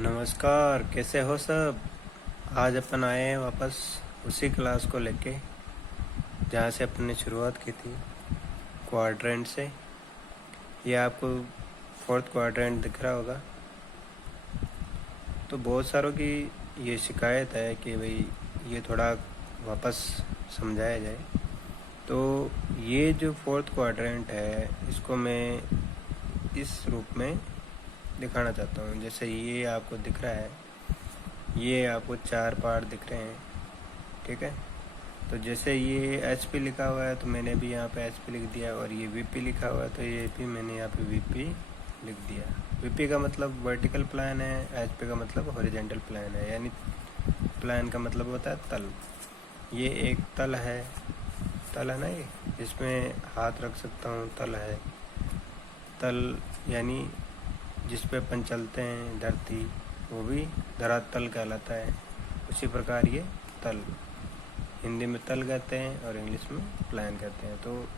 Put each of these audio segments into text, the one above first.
नमस्कार, कैसे हो सब। आज अपन आए हैं वापस उसी क्लास को लेके जहाँ से अपन ने शुरुआत की थी, क्वाड्रेंट से। ये आपको फोर्थ क्वाड्रेंट दिख रहा होगा। तो बहुत सारों की ये शिकायत है कि भाई ये थोड़ा वापस समझाया जाए। तो ये जो फोर्थ क्वाड्रेंट है इसको मैं इस रूप में दिखाना चाहता हूँ। जैसे ये आपको दिख रहा है, ये आपको 4 पार्ट दिख रहे हैं, ठीक है। तो जैसे ये एच पी लिखा हुआ है तो मैंने भी यहाँ पे एच पी लिख दिया, और ये वी पी लिखा हुआ है तो ये भी मैंने यहाँ पे वी पी लिख दिया। वी पी का मतलब वर्टिकल प्लान है, एच पी का मतलब हॉरिजेंटल प्लान है, यानी प्लान का मतलब होता है तल। ये एक तल है, तल है ना, ये जिसमें हाथ रख सकता हूँ, तल है। तल यानी जिस पे अपन चलते हैं, धरती, वो भी धरातल कहलाता है। उसी प्रकार ये तल, हिंदी में तल कहते हैं और इंग्लिश में प्लान कहते हैं। तो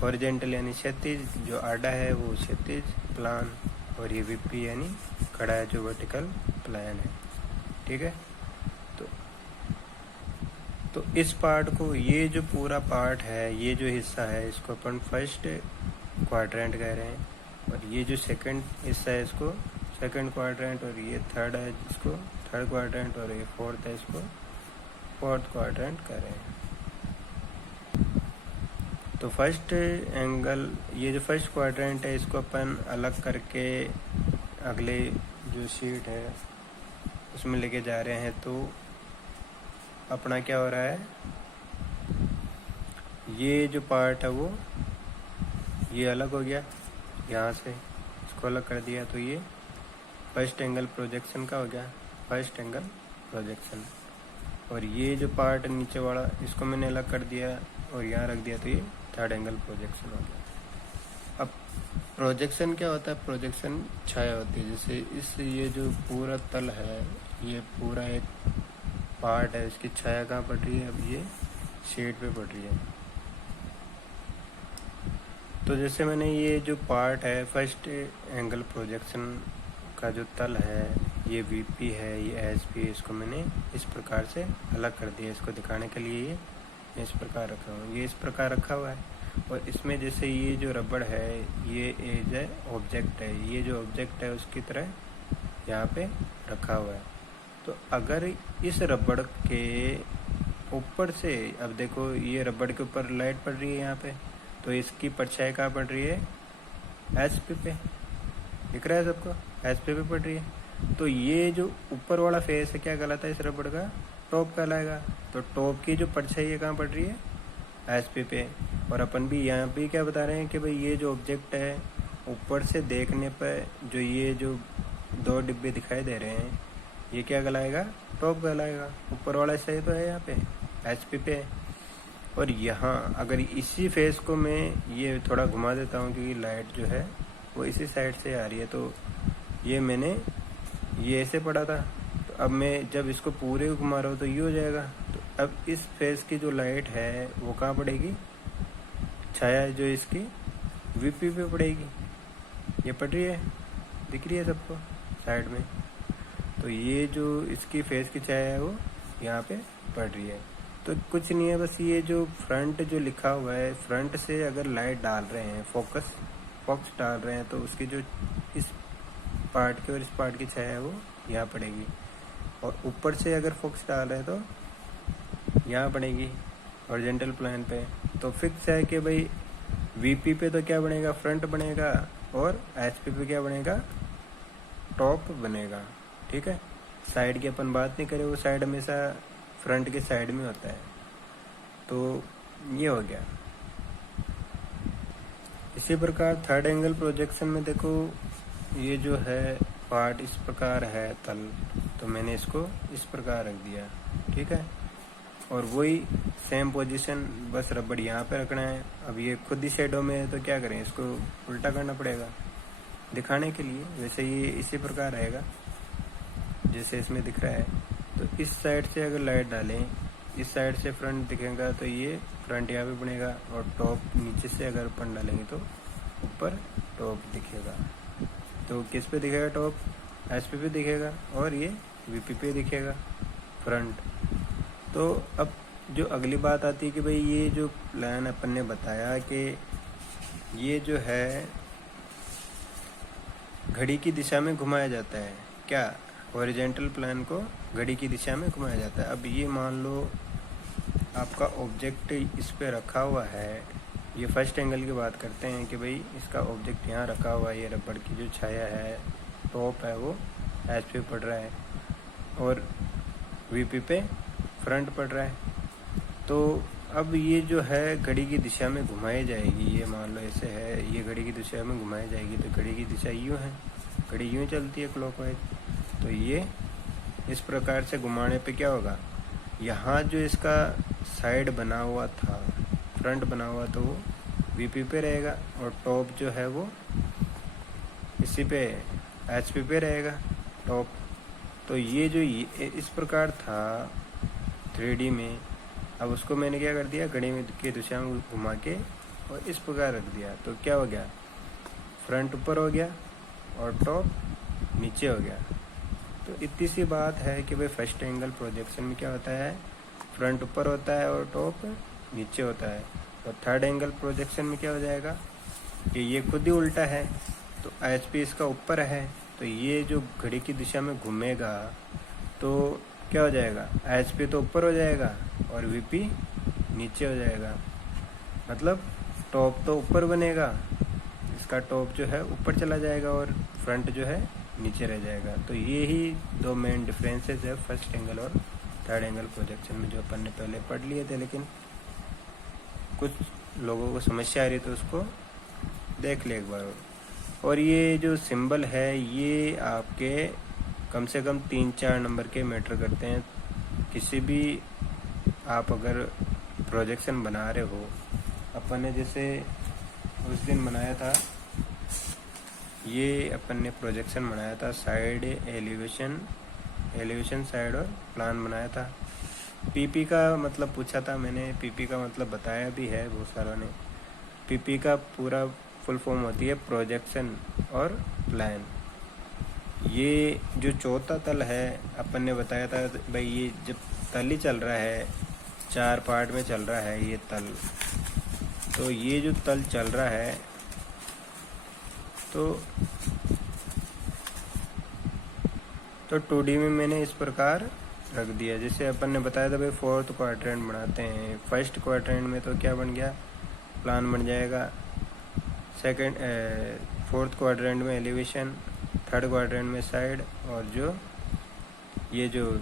हॉरिजेंटल यानी क्षैतिज, जो आड़ा है वो क्षैतिज प्लान, और ये वीपी यानी खड़ा है जो वर्टिकल प्लान है, ठीक है। तो इस पार्ट को, ये जो पूरा पार्ट है, ये जो हिस्सा है, इसको अपन फर्स्ट क्वाड्रेंट कह रहे हैं। और ये जो सेकंड हिस्सा है इसको सेकंड क्वाड्रेंट, और ये थर्ड है इसको थर्ड क्वाड्रेंट, और ये फोर्थ है इसको फोर्थ क्वाड्रेंट कह रहे हैं। तो फर्स्ट एंगल, ये जो फर्स्ट क्वाड्रेंट है इसको अपन अलग करके अगले जो शीट है उसमें लेके जा रहे हैं। तो अपना क्या हो रहा है, ये जो पार्ट है वो ये अलग हो गया, यहाँ से इसको अलग कर दिया। तो ये फर्स्ट एंगल प्रोजेक्शन का हो गया, फर्स्ट एंगल प्रोजेक्शन। और ये जो पार्ट नीचे वाला इसको मैंने अलग कर दिया और यहाँ रख दिया, तो ये थर्ड एंगल प्रोजेक्शन हो गया। अब प्रोजेक्शन क्या होता है, प्रोजेक्शन छाया होती है। जैसे इस ये जो पूरा तल है, ये पूरा एक पार्ट है, इसकी छाया कहाँ पड़ रही है, अब ये शेड पे पड़ रही है। तो जैसे मैंने ये जो पार्ट है फर्स्ट एंगल प्रोजेक्शन का जो तल है, ये वीपी है, ये एचपी है, इसको मैंने इस प्रकार से अलग कर दिया। इसको दिखाने के लिए ये इस प्रकार रखा हुआ है, ये इस प्रकार रखा हुआ है। और इसमें जैसे ये जो रबड़ है, ये एज है ऑब्जेक्ट है, ये जो ऑब्जेक्ट है उसकी तरह यहाँ पे रखा हुआ है। तो अगर इस रबड़ के ऊपर से, अब देखो ये रबड़ के ऊपर लाइट पड़ रही है यहाँ पे, तो इसकी परछाई कहाँ पड़ रही है, एच पी पे, दिख रहा है सबको, एच पी पे पड़ रही है। तो ये जो ऊपर वाला फेस है क्या कहलाता है, इस रबड़ का टॉप कहलाएगा। तो टॉप की जो परछाई है कहाँ पड़ रही है, एच पी पे। और अपन भी यहाँ भी क्या बता रहे हैं कि भाई ये जो ऑब्जेक्ट है ऊपर से देखने पर जो ये जो 2 डिब्बे दिखाई दे रहे हैं, ये क्या कहलाएगा, टॉप कहलाएगा। ऊपर वाला सही तो है यहाँ पे एच पी पे। और यहाँ अगर इसी फेस को मैं ये थोड़ा घुमा देता हूँ, क्योंकि लाइट जो है वो इसी साइड से आ रही है, तो ये मैंने ये ऐसे पढ़ा था। तो अब मैं जब इसको पूरे घुमा रहा हूँ तो ये हो जाएगा। तो अब इस फेस की जो लाइट है वो कहाँ पड़ेगी, छाया जो इसकी वीपी पे पड़ेगी। ये पड़ रही है, दिख रही है सबको साइड में। तो ये जो इसकी फेस की छाया है वो यहाँ पे पड़ रही है। तो कुछ नहीं है, बस ये जो फ्रंट जो लिखा हुआ है, फ्रंट से अगर लाइट डाल रहे हैं, फोकस डाल रहे हैं, तो उसकी जो इस पार्ट की और इस पार्ट की छाया है वो यहाँ पड़ेगी। और ऊपर से अगर फोकस डाल रहे हैं तो यहाँ पड़ेगी हॉरिजॉन्टल प्लेन पे। तो फिक्स है कि भाई वीपी पे तो क्या बनेगा, फ्रंट बनेगा, और एचपी पे क्या बनेगा, टॉप बनेगा, ठीक है। साइड की अपन बात नहीं करें, वो साइड हमेशा फ्रंट के साइड में होता है। तो ये हो गया। इसी प्रकार थर्ड एंगल प्रोजेक्शन में देखो, ये जो है पार्ट इस प्रकार है तल, तो मैंने इसको इस प्रकार रख दिया, ठीक है। और वही सेम पोजीशन, बस रबड़ यहाँ पे रखना है। अब ये खुद ही शेडो में है तो क्या करें, इसको उल्टा करना पड़ेगा दिखाने के लिए। वैसे ये इसी प्रकार रहेगा जैसे इसमें दिख रहा है। तो इस साइड से अगर लाइट डालें, इस साइड से फ्रंट दिखेगा, तो ये फ्रंट यहाँ पे बनेगा। और टॉप नीचे से अगर अपन डालेंगे तो ऊपर टॉप दिखेगा। तो किस पे दिखेगा टॉप, एसपी पे दिखेगा और ये वीपी पे दिखेगा फ्रंट। तो अब जो अगली बात आती है कि भाई ये जो प्लान अपन ने बताया कि ये जो है घड़ी की दिशा में घुमाया जाता है, क्या हॉरिजॉन्टल प्लान को घड़ी की दिशा में घुमाया जाता है। अब ये मान लो आपका ऑब्जेक्ट इस पे रखा हुआ है, ये फर्स्ट एंगल की बात करते हैं कि भाई इसका ऑब्जेक्ट यहाँ रखा हुआ है, ये रबड़ की जो छाया है टॉप है वो एच पे पड़ रहा है और वीपी पे फ्रंट पड़ रहा है। तो अब ये जो है घड़ी की दिशा में घुमाई जाएगी, ये मान लो ऐसे है, ये घड़ी की दिशा में घुमाई जाएगी। तो घड़ी की दिशा यूँ है, घड़ी यूँ चलती है क्लॉकवाइज। तो ये इस प्रकार से घुमाने पे क्या होगा, यहाँ जो इसका साइड बना हुआ था, फ्रंट बना हुआ, तो वो वीपी पे रहेगा और टॉप जो है वो इसी पे एचपी पे रहेगा टॉप। तो ये जो इस प्रकार था 3D में, अब उसको मैंने क्या कर दिया, घड़ी की दिशा में घुमा के और इस प्रकार रख दिया। तो क्या हो गया, फ्रंट ऊपर हो गया और टॉप नीचे हो गया। तो इतनी सी बात है कि भाई फर्स्ट एंगल प्रोजेक्शन में क्या होता है, फ्रंट ऊपर होता है और टॉप नीचे होता है। और थर्ड एंगल प्रोजेक्शन में क्या हो जाएगा कि ये खुद ही उल्टा है, तो एच पी इसका ऊपर है, तो ये जो घड़ी की दिशा में घूमेगा तो क्या हो जाएगा, एच पी तो ऊपर हो जाएगा और वीपी नीचे हो जाएगा। मतलब टॉप तो ऊपर बनेगा, इसका टॉप जो है ऊपर चला जाएगा और फ्रंट जो है नीचे रह जाएगा। तो ये ही दो मेन डिफरेंसेस है फर्स्ट एंगल और थर्ड एंगल प्रोजेक्शन में, जो अपन ने पहले पढ़ लिए थे, लेकिन कुछ लोगों को समस्या आ रही तो उसको देख ले एक बार। और ये जो सिंबल है ये आपके कम से कम 3-4 नंबर के मैटर करते हैं। किसी भी आप अगर प्रोजेक्शन बना रहे हो, अपन ने जैसे उस दिन बनाया था, ये अपन ने प्रोजेक्शन बनाया था साइड एलिवेशन साइड और प्लान बनाया था। पीपी का मतलब पूछा था मैंने, पीपी का मतलब बताया भी है बहुत सारों ने। पीपी का पूरा फुल फॉर्म होती है प्रोजेक्शन और प्लान। ये जो चौथा तल है अपन ने बताया था भाई, ये जब तल ही चल रहा है, 4 पार्ट में चल रहा है ये तल, तो ये जो तल चल रहा है तो 2D में मैंने इस प्रकार रख दिया। जैसे अपन ने बताया था भाई फोर्थ क्वाड्रेंट बनाते हैं, फर्स्ट क्वाड्रेंट में तो क्या बन गया, प्लान बन जाएगा। फोर्थ क्वाड्रेंट में एलिवेशन, थर्ड क्वाड्रेंट में साइड, और जो ये जो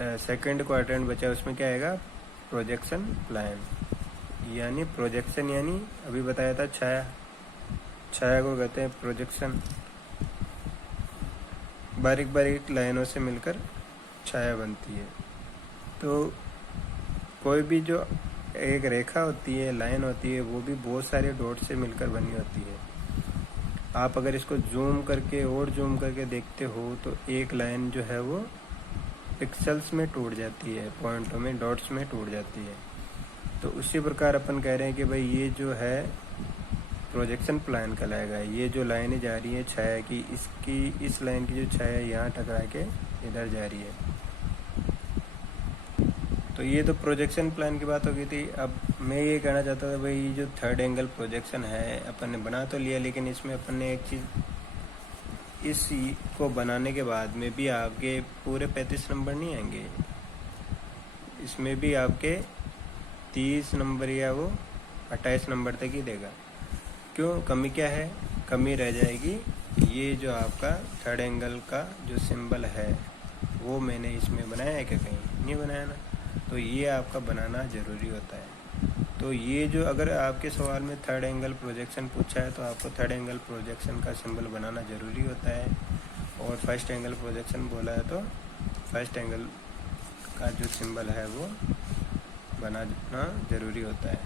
सेकंड क्वाड्रेंट बचा उसमें क्या आएगा, प्रोजेक्शन प्लान। यानी प्रोजेक्शन यानी अभी बताया था छाया को कहते हैं प्रोजेक्शन। बारीक बारीक लाइनों से मिलकर छाया बनती है। तो कोई भी जो एक रेखा होती है, लाइन होती है, वो भी बहुत सारे डॉट से मिलकर बनी होती है। आप अगर इसको जूम करके और जूम करके देखते हो तो एक लाइन जो है वो पिक्सेल्स में टूट जाती है, पॉइंटों में, डॉट्स में टूट जाती है। तो उसी प्रकार अपन कह रहे हैं कि भाई ये जो है प्रोजेक्शन प्लान कहलाएगा। ये जो लाइनें जा रही है छाया की, इसकी इस लाइन की जो छाया यहाँ टकरा के इधर जा रही है। तो ये तो प्रोजेक्शन प्लान की बात हो गई थी। अब मैं ये कहना चाहता था भाई, ये जो थर्ड एंगल प्रोजेक्शन है अपन ने बना तो लिया, लेकिन इसमें अपन ने एक चीज़, इस को बनाने के बाद में भी आपके पूरे 35 नंबर नहीं आएंगे, इसमें भी आपके 30 नंबर या वो 28 नंबर तक ही देगा। क्यों, कमी क्या है, कमी रह जाएगी ये जो आपका थर्ड एंगल का जो सिंबल है वो मैंने इसमें बनाया है क्या, कहीं नहीं बनाया ना। तो ये आपका बनाना ज़रूरी होता है। तो ये जो अगर आपके सवाल में थर्ड एंगल प्रोजेक्शन पूछा है तो आपको थर्ड एंगल प्रोजेक्शन का सिंबल बनाना ज़रूरी होता है। और फर्स्ट एंगल प्रोजेक्शन बोला है तो फर्स्ट एंगल का जो सिंबल है वो बनाना ज़रूरी होता है।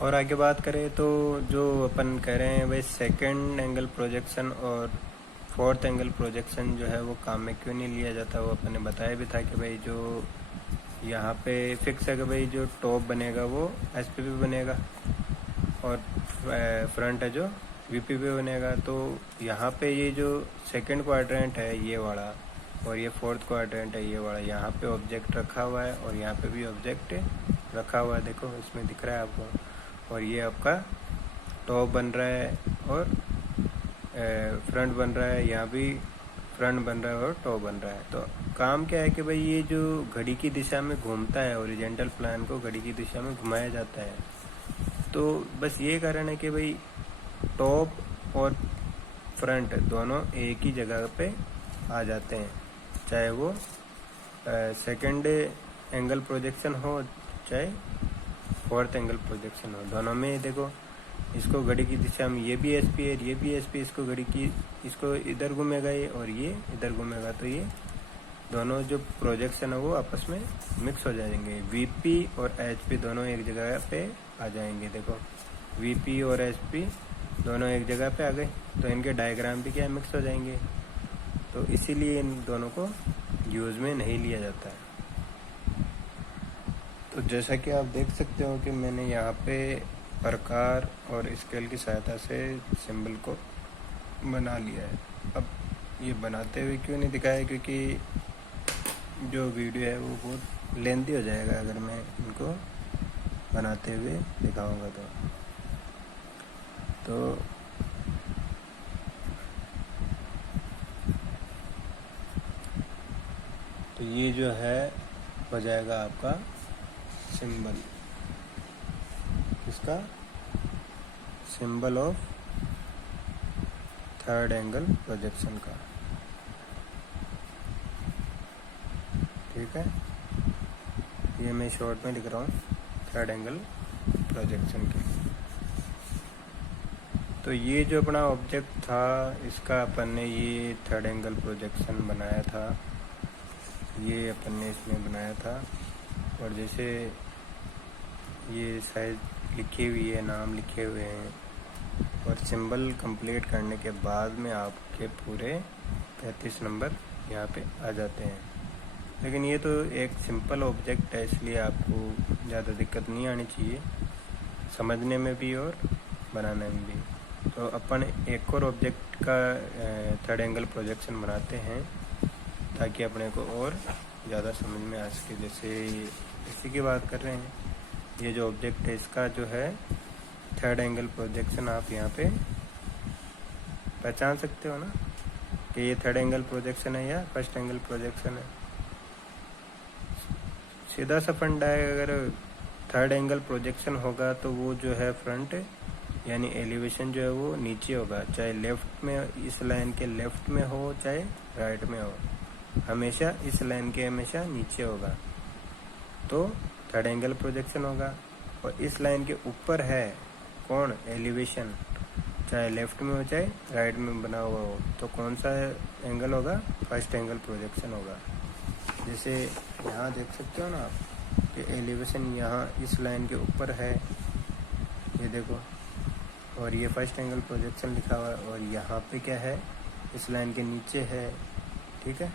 और आगे बात करें तो जो अपन कह रहे हैं भाई सेकंड एंगल प्रोजेक्शन और फोर्थ एंगल प्रोजेक्शन जो है वो काम में क्यों नहीं लिया जाता, वो अपन ने बताया भी था कि भाई जो यहाँ पे फिक्स है कि भाई जो टॉप बनेगा वो एच पी बनेगा और फ्रंट है जो वीपी पे बनेगा। तो यहाँ पे ये जो सेकंड क्वाड्रेंट है ये वाला, और ये फोर्थ क्वाड्रेंट है ये वाला, यहाँ पे ऑब्जेक्ट रखा हुआ है और यहाँ पे भी ऑब्जेक्ट रखा हुआ है, देखो इसमें दिख रहा है आपको। और ये आपका टॉप बन रहा है और फ्रंट बन रहा है, यहाँ भी फ्रंट बन रहा है और टॉप बन रहा है। तो काम क्या है कि भाई ये जो घड़ी की दिशा में घूमता है, ओरिजेंटल प्लान को घड़ी की दिशा में घुमाया जाता है। तो बस ये कारण है कि भाई टॉप और फ्रंट दोनों एक ही जगह पे आ जाते हैं, चाहे वो सेकंड एंगल प्रोजेक्शन हो चाहे फोर्थ एंगल प्रोजेक्शन हो, दोनों में देखो इसको घड़ी की दिशा में ये भी एसपी है, ये भी एसपी, इसको घड़ी की इसको इधर घूमेगा ये और ये इधर घूमेगा, तो ये दोनों जो प्रोजेक्शन है वो आपस में मिक्स हो जाएंगे। वीपी और एचपी दोनों एक जगह पे आ जाएंगे। देखो वीपी और एचपी दोनों एक जगह पे आ गए, तो इनके डायग्राम भी क्या मिक्स हो जाएंगे। तो इसीलिए इन दोनों को यूज में नहीं लिया जाता है। तो जैसा कि आप देख सकते हो कि मैंने यहाँ पे प्रकार और स्केल की सहायता से सिंबल को बना लिया है। अब ये बनाते हुए क्यों नहीं दिखाया, क्योंकि जो वीडियो है वो बहुत लेंथी हो जाएगा अगर मैं इनको बनाते हुए दिखाऊंगा तो ये जो है हो जाएगा आपका सिंबल, इसका symbol of third angle projection का। ठीक है, ये मैं शॉर्ट में लिख रहा हूँ थर्ड एंगल प्रोजेक्शन के। तो ये जो अपना ऑब्जेक्ट था इसका अपन ने ये थर्ड एंगल प्रोजेक्शन बनाया था, ये अपन ने इसमें बनाया था। और जैसे ये साइज लिखी हुई है, नाम लिखे हुए हैं, और सिंबल कंप्लीट करने के बाद में आपके पूरे 35 नंबर यहाँ पे आ जाते हैं। लेकिन ये तो एक सिंपल ऑब्जेक्ट है, इसलिए आपको ज़्यादा दिक्कत नहीं आनी चाहिए समझने में भी और बनाने में भी। तो अपन एक और ऑब्जेक्ट का थर्ड एंगल प्रोजेक्शन बनाते हैं ताकि अपने को और ज़्यादा समझ में आ सके। जैसे इसी की बात कर रहे हैं, ये जो ऑब्जेक्ट है इसका जो है थर्ड एंगल प्रोजेक्शन आप यहाँ पे पहचान सकते हो ना कि ये थर्ड एंगल प्रोजेक्शन है या फर्स्ट एंगल प्रोजेक्शन है। सीधा सा फंडा है, अगर थर्ड एंगल प्रोजेक्शन होगा तो वो जो है फ्रंट यानी एलिवेशन जो है वो नीचे होगा, चाहे लेफ्ट में इस लाइन के लेफ्ट में हो चाहे राइट में हो, हमेशा इस लाइन के हमेशा नीचे होगा, तो थर्ड एंगल प्रोजेक्शन होगा। और इस लाइन के ऊपर है कौन, एलिवेशन, चाहे लेफ्ट में हो चाहे राइट में बना हुआ हो, तो कौन सा एंगल होगा, फर्स्ट एंगल प्रोजेक्शन होगा। जैसे यहाँ देख सकते हो ना आप कि एलिवेशन यहाँ इस लाइन के ऊपर है, ये देखो, और ये फर्स्ट एंगल प्रोजेक्शन लिखा हुआ है, और यहाँ पे क्या है, इस लाइन के नीचे है, ठीक है,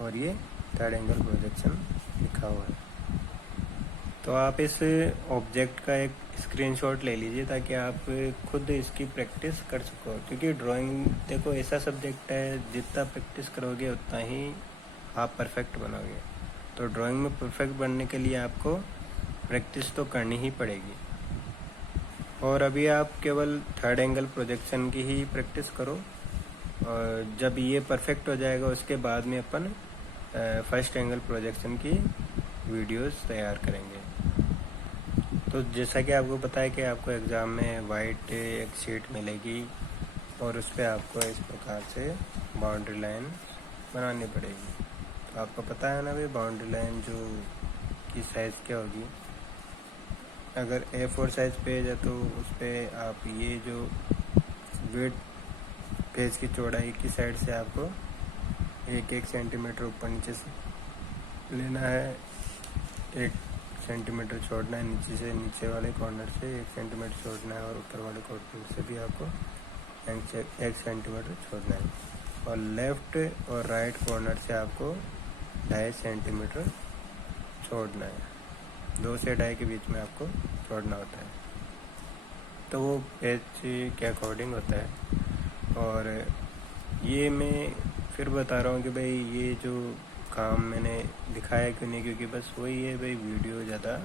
और ये थर्ड एंगल प्रोजेक्शन लिखा हुआ है। तो आप इस ऑब्जेक्ट का एक स्क्रीनशॉट ले लीजिए ताकि आप खुद इसकी प्रैक्टिस कर सको, क्योंकि ड्राइंग देखो ऐसा सब्जेक्ट है जितना प्रैक्टिस करोगे उतना ही आप परफेक्ट बनोगे। तो ड्राइंग में परफेक्ट बनने के लिए आपको प्रैक्टिस तो करनी ही पड़ेगी। और अभी आप केवल थर्ड एंगल प्रोजेक्शन की ही प्रैक्टिस करो, और जब ये परफेक्ट हो जाएगा उसके बाद में अपन फर्स्ट एंगल प्रोजेक्शन की वीडियोस तैयार करेंगे। तो जैसा कि आपको पता है कि आपको एग्ज़ाम में वाइट एक शीट मिलेगी और उस पर आपको इस प्रकार से बाउंड्री लाइन बनानी पड़ेगी। तो आपको पता है ना भाई बाउंड्री लाइन जो की साइज़ क्या होगी। अगर A4 साइज पेज है तो उस पर आप ये जो वेट पेज की चौड़ाई की साइड से आपको 1-1 सेंटीमीटर ऊपर नीचे से लेना है, 1 सेंटीमीटर छोड़ना है नीचे से, नीचे वाले कॉर्नर से 1 सेंटीमीटर छोड़ना है, और ऊपर वाले कॉर्नर से भी आपको 1 सेंटीमीटर छोड़ना है, और लेफ़्ट और राइट कॉर्नर से आपको 2.5 सेंटीमीटर छोड़ना है। 2 से 2.5 के बीच में आपको छोड़ना होता है। तो वो पेज के अकॉर्डिंग होता है। और ये मैं फिर बता रहा हूँ कि भाई ये जो काम मैंने दिखाया क्यों नहीं, क्योंकि बस वही है भाई, वीडियो ज़्यादा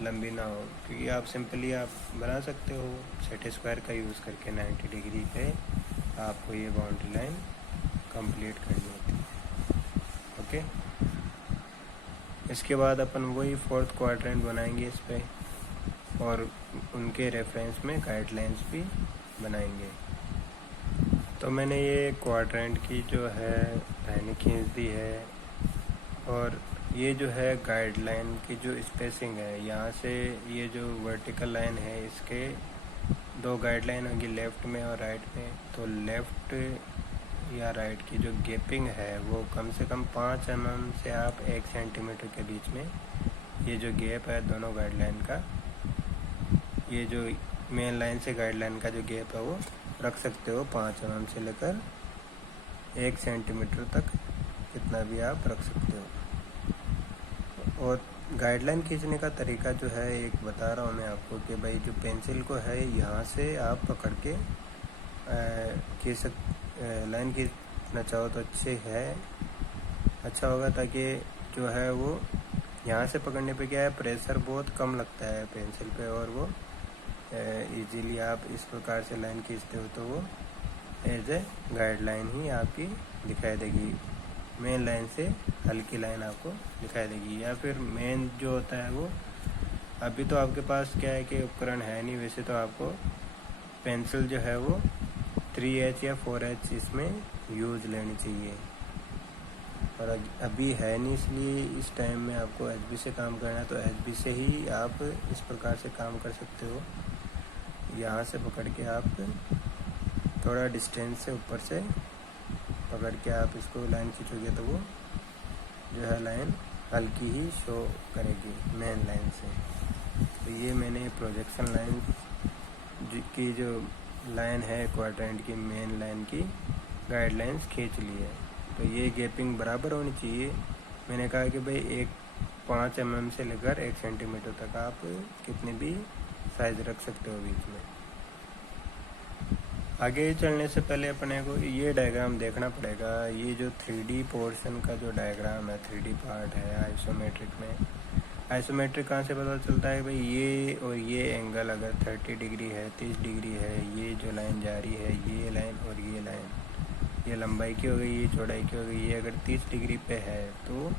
लंबी ना हो। क्योंकि आप सिंपली आप बना सकते हो सेट स्क्वायर का यूज़ करके 90 डिग्री पे आपको ये बाउंड्री लाइन कंप्लीट करनी होती है। ओके, इसके बाद अपन वही फोर्थ क्वाड्रेंट बनाएंगे इस पे, और उनके रेफरेंस में गाइडलाइंस भी बनाएंगे। तो मैंने ये क्वाड्रेंट की जो है लाइन खींच दी है, और ये जो है गाइडलाइन की जो स्पेसिंग है, यहाँ से ये जो वर्टिकल लाइन है इसके दो गाइडलाइन होंगी लेफ़्ट में और राइट में। तो लेफ़्ट या राइट की जो गैपिंग है वो कम से कम 5 mm से आप 1 सेंटीमीटर के बीच में ये जो गैप है दोनों गाइडलाइन का, ये जो मेन लाइन से गाइडलाइन का जो गैप है वो रख सकते हो 5 mm से लेकर 1 सेंटीमीटर तक, कितना भी आप रख सकते हो। और गाइडलाइन खींचने का तरीका जो है एक बता रहा हूँ मैं आपको कि भाई जो पेंसिल को है यहाँ से आप पकड़ के लाइन खींचना चाहो तो अच्छा होगा, ताकि जो है वो यहाँ से पकड़ने पे क्या है प्रेशर बहुत कम लगता है पेंसिल पे, और वो इजीली आप इस प्रकार से लाइन खींचते हो तो वो एज ए गाइडलाइन ही आपकी दिखाई देगी। मेन लाइन से हल्की लाइन आपको दिखाई देगी। या फिर मेन जो होता है वो, अभी तो आपके पास क्या है कि उपकरण है नहीं, वैसे तो आपको पेंसिल जो है वो 3H या 4H इसमें यूज लेनी चाहिए, और अभी है नहीं, इसलिए इस टाइम में आपको HB से काम करना है। तो HB से ही आप इस प्रकार से काम कर सकते हो। यहाँ से पकड़ के आप थोड़ा डिस्टेंस से ऊपर से पकड़ के आप इसको लाइन खींचोगे तो वो जो है लाइन हल्की ही शो करेगी मेन लाइन से। तो ये मैंने प्रोजेक्शन लाइन की जो लाइन है क्वाड्रेंट की मेन लाइन की गाइडलाइंस खींच ली है। तो ये गैपिंग बराबर होनी चाहिए। मैंने कहा कि भाई 5 mm से लेकर 1 सेंटीमीटर तक आप कितने भी साइज रख सकते हो बीच में। आगे चलने से पहले अपने को ये डायग्राम देखना पड़ेगा। ये जो 3D पोर्शन का जो डायग्राम है, 3D पार्ट है आइसोमेट्रिक में। आइसोमेट्रिक कहाँ से पता चलता है भाई, ये और ये एंगल अगर 30 डिग्री है, 30 डिग्री है, ये जो लाइन जा रही है, ये लाइन और ये लाइन, ये लंबाई की हो गई, ये चौड़ाई की हो गई, ये अगर 30 डिग्री पे है तो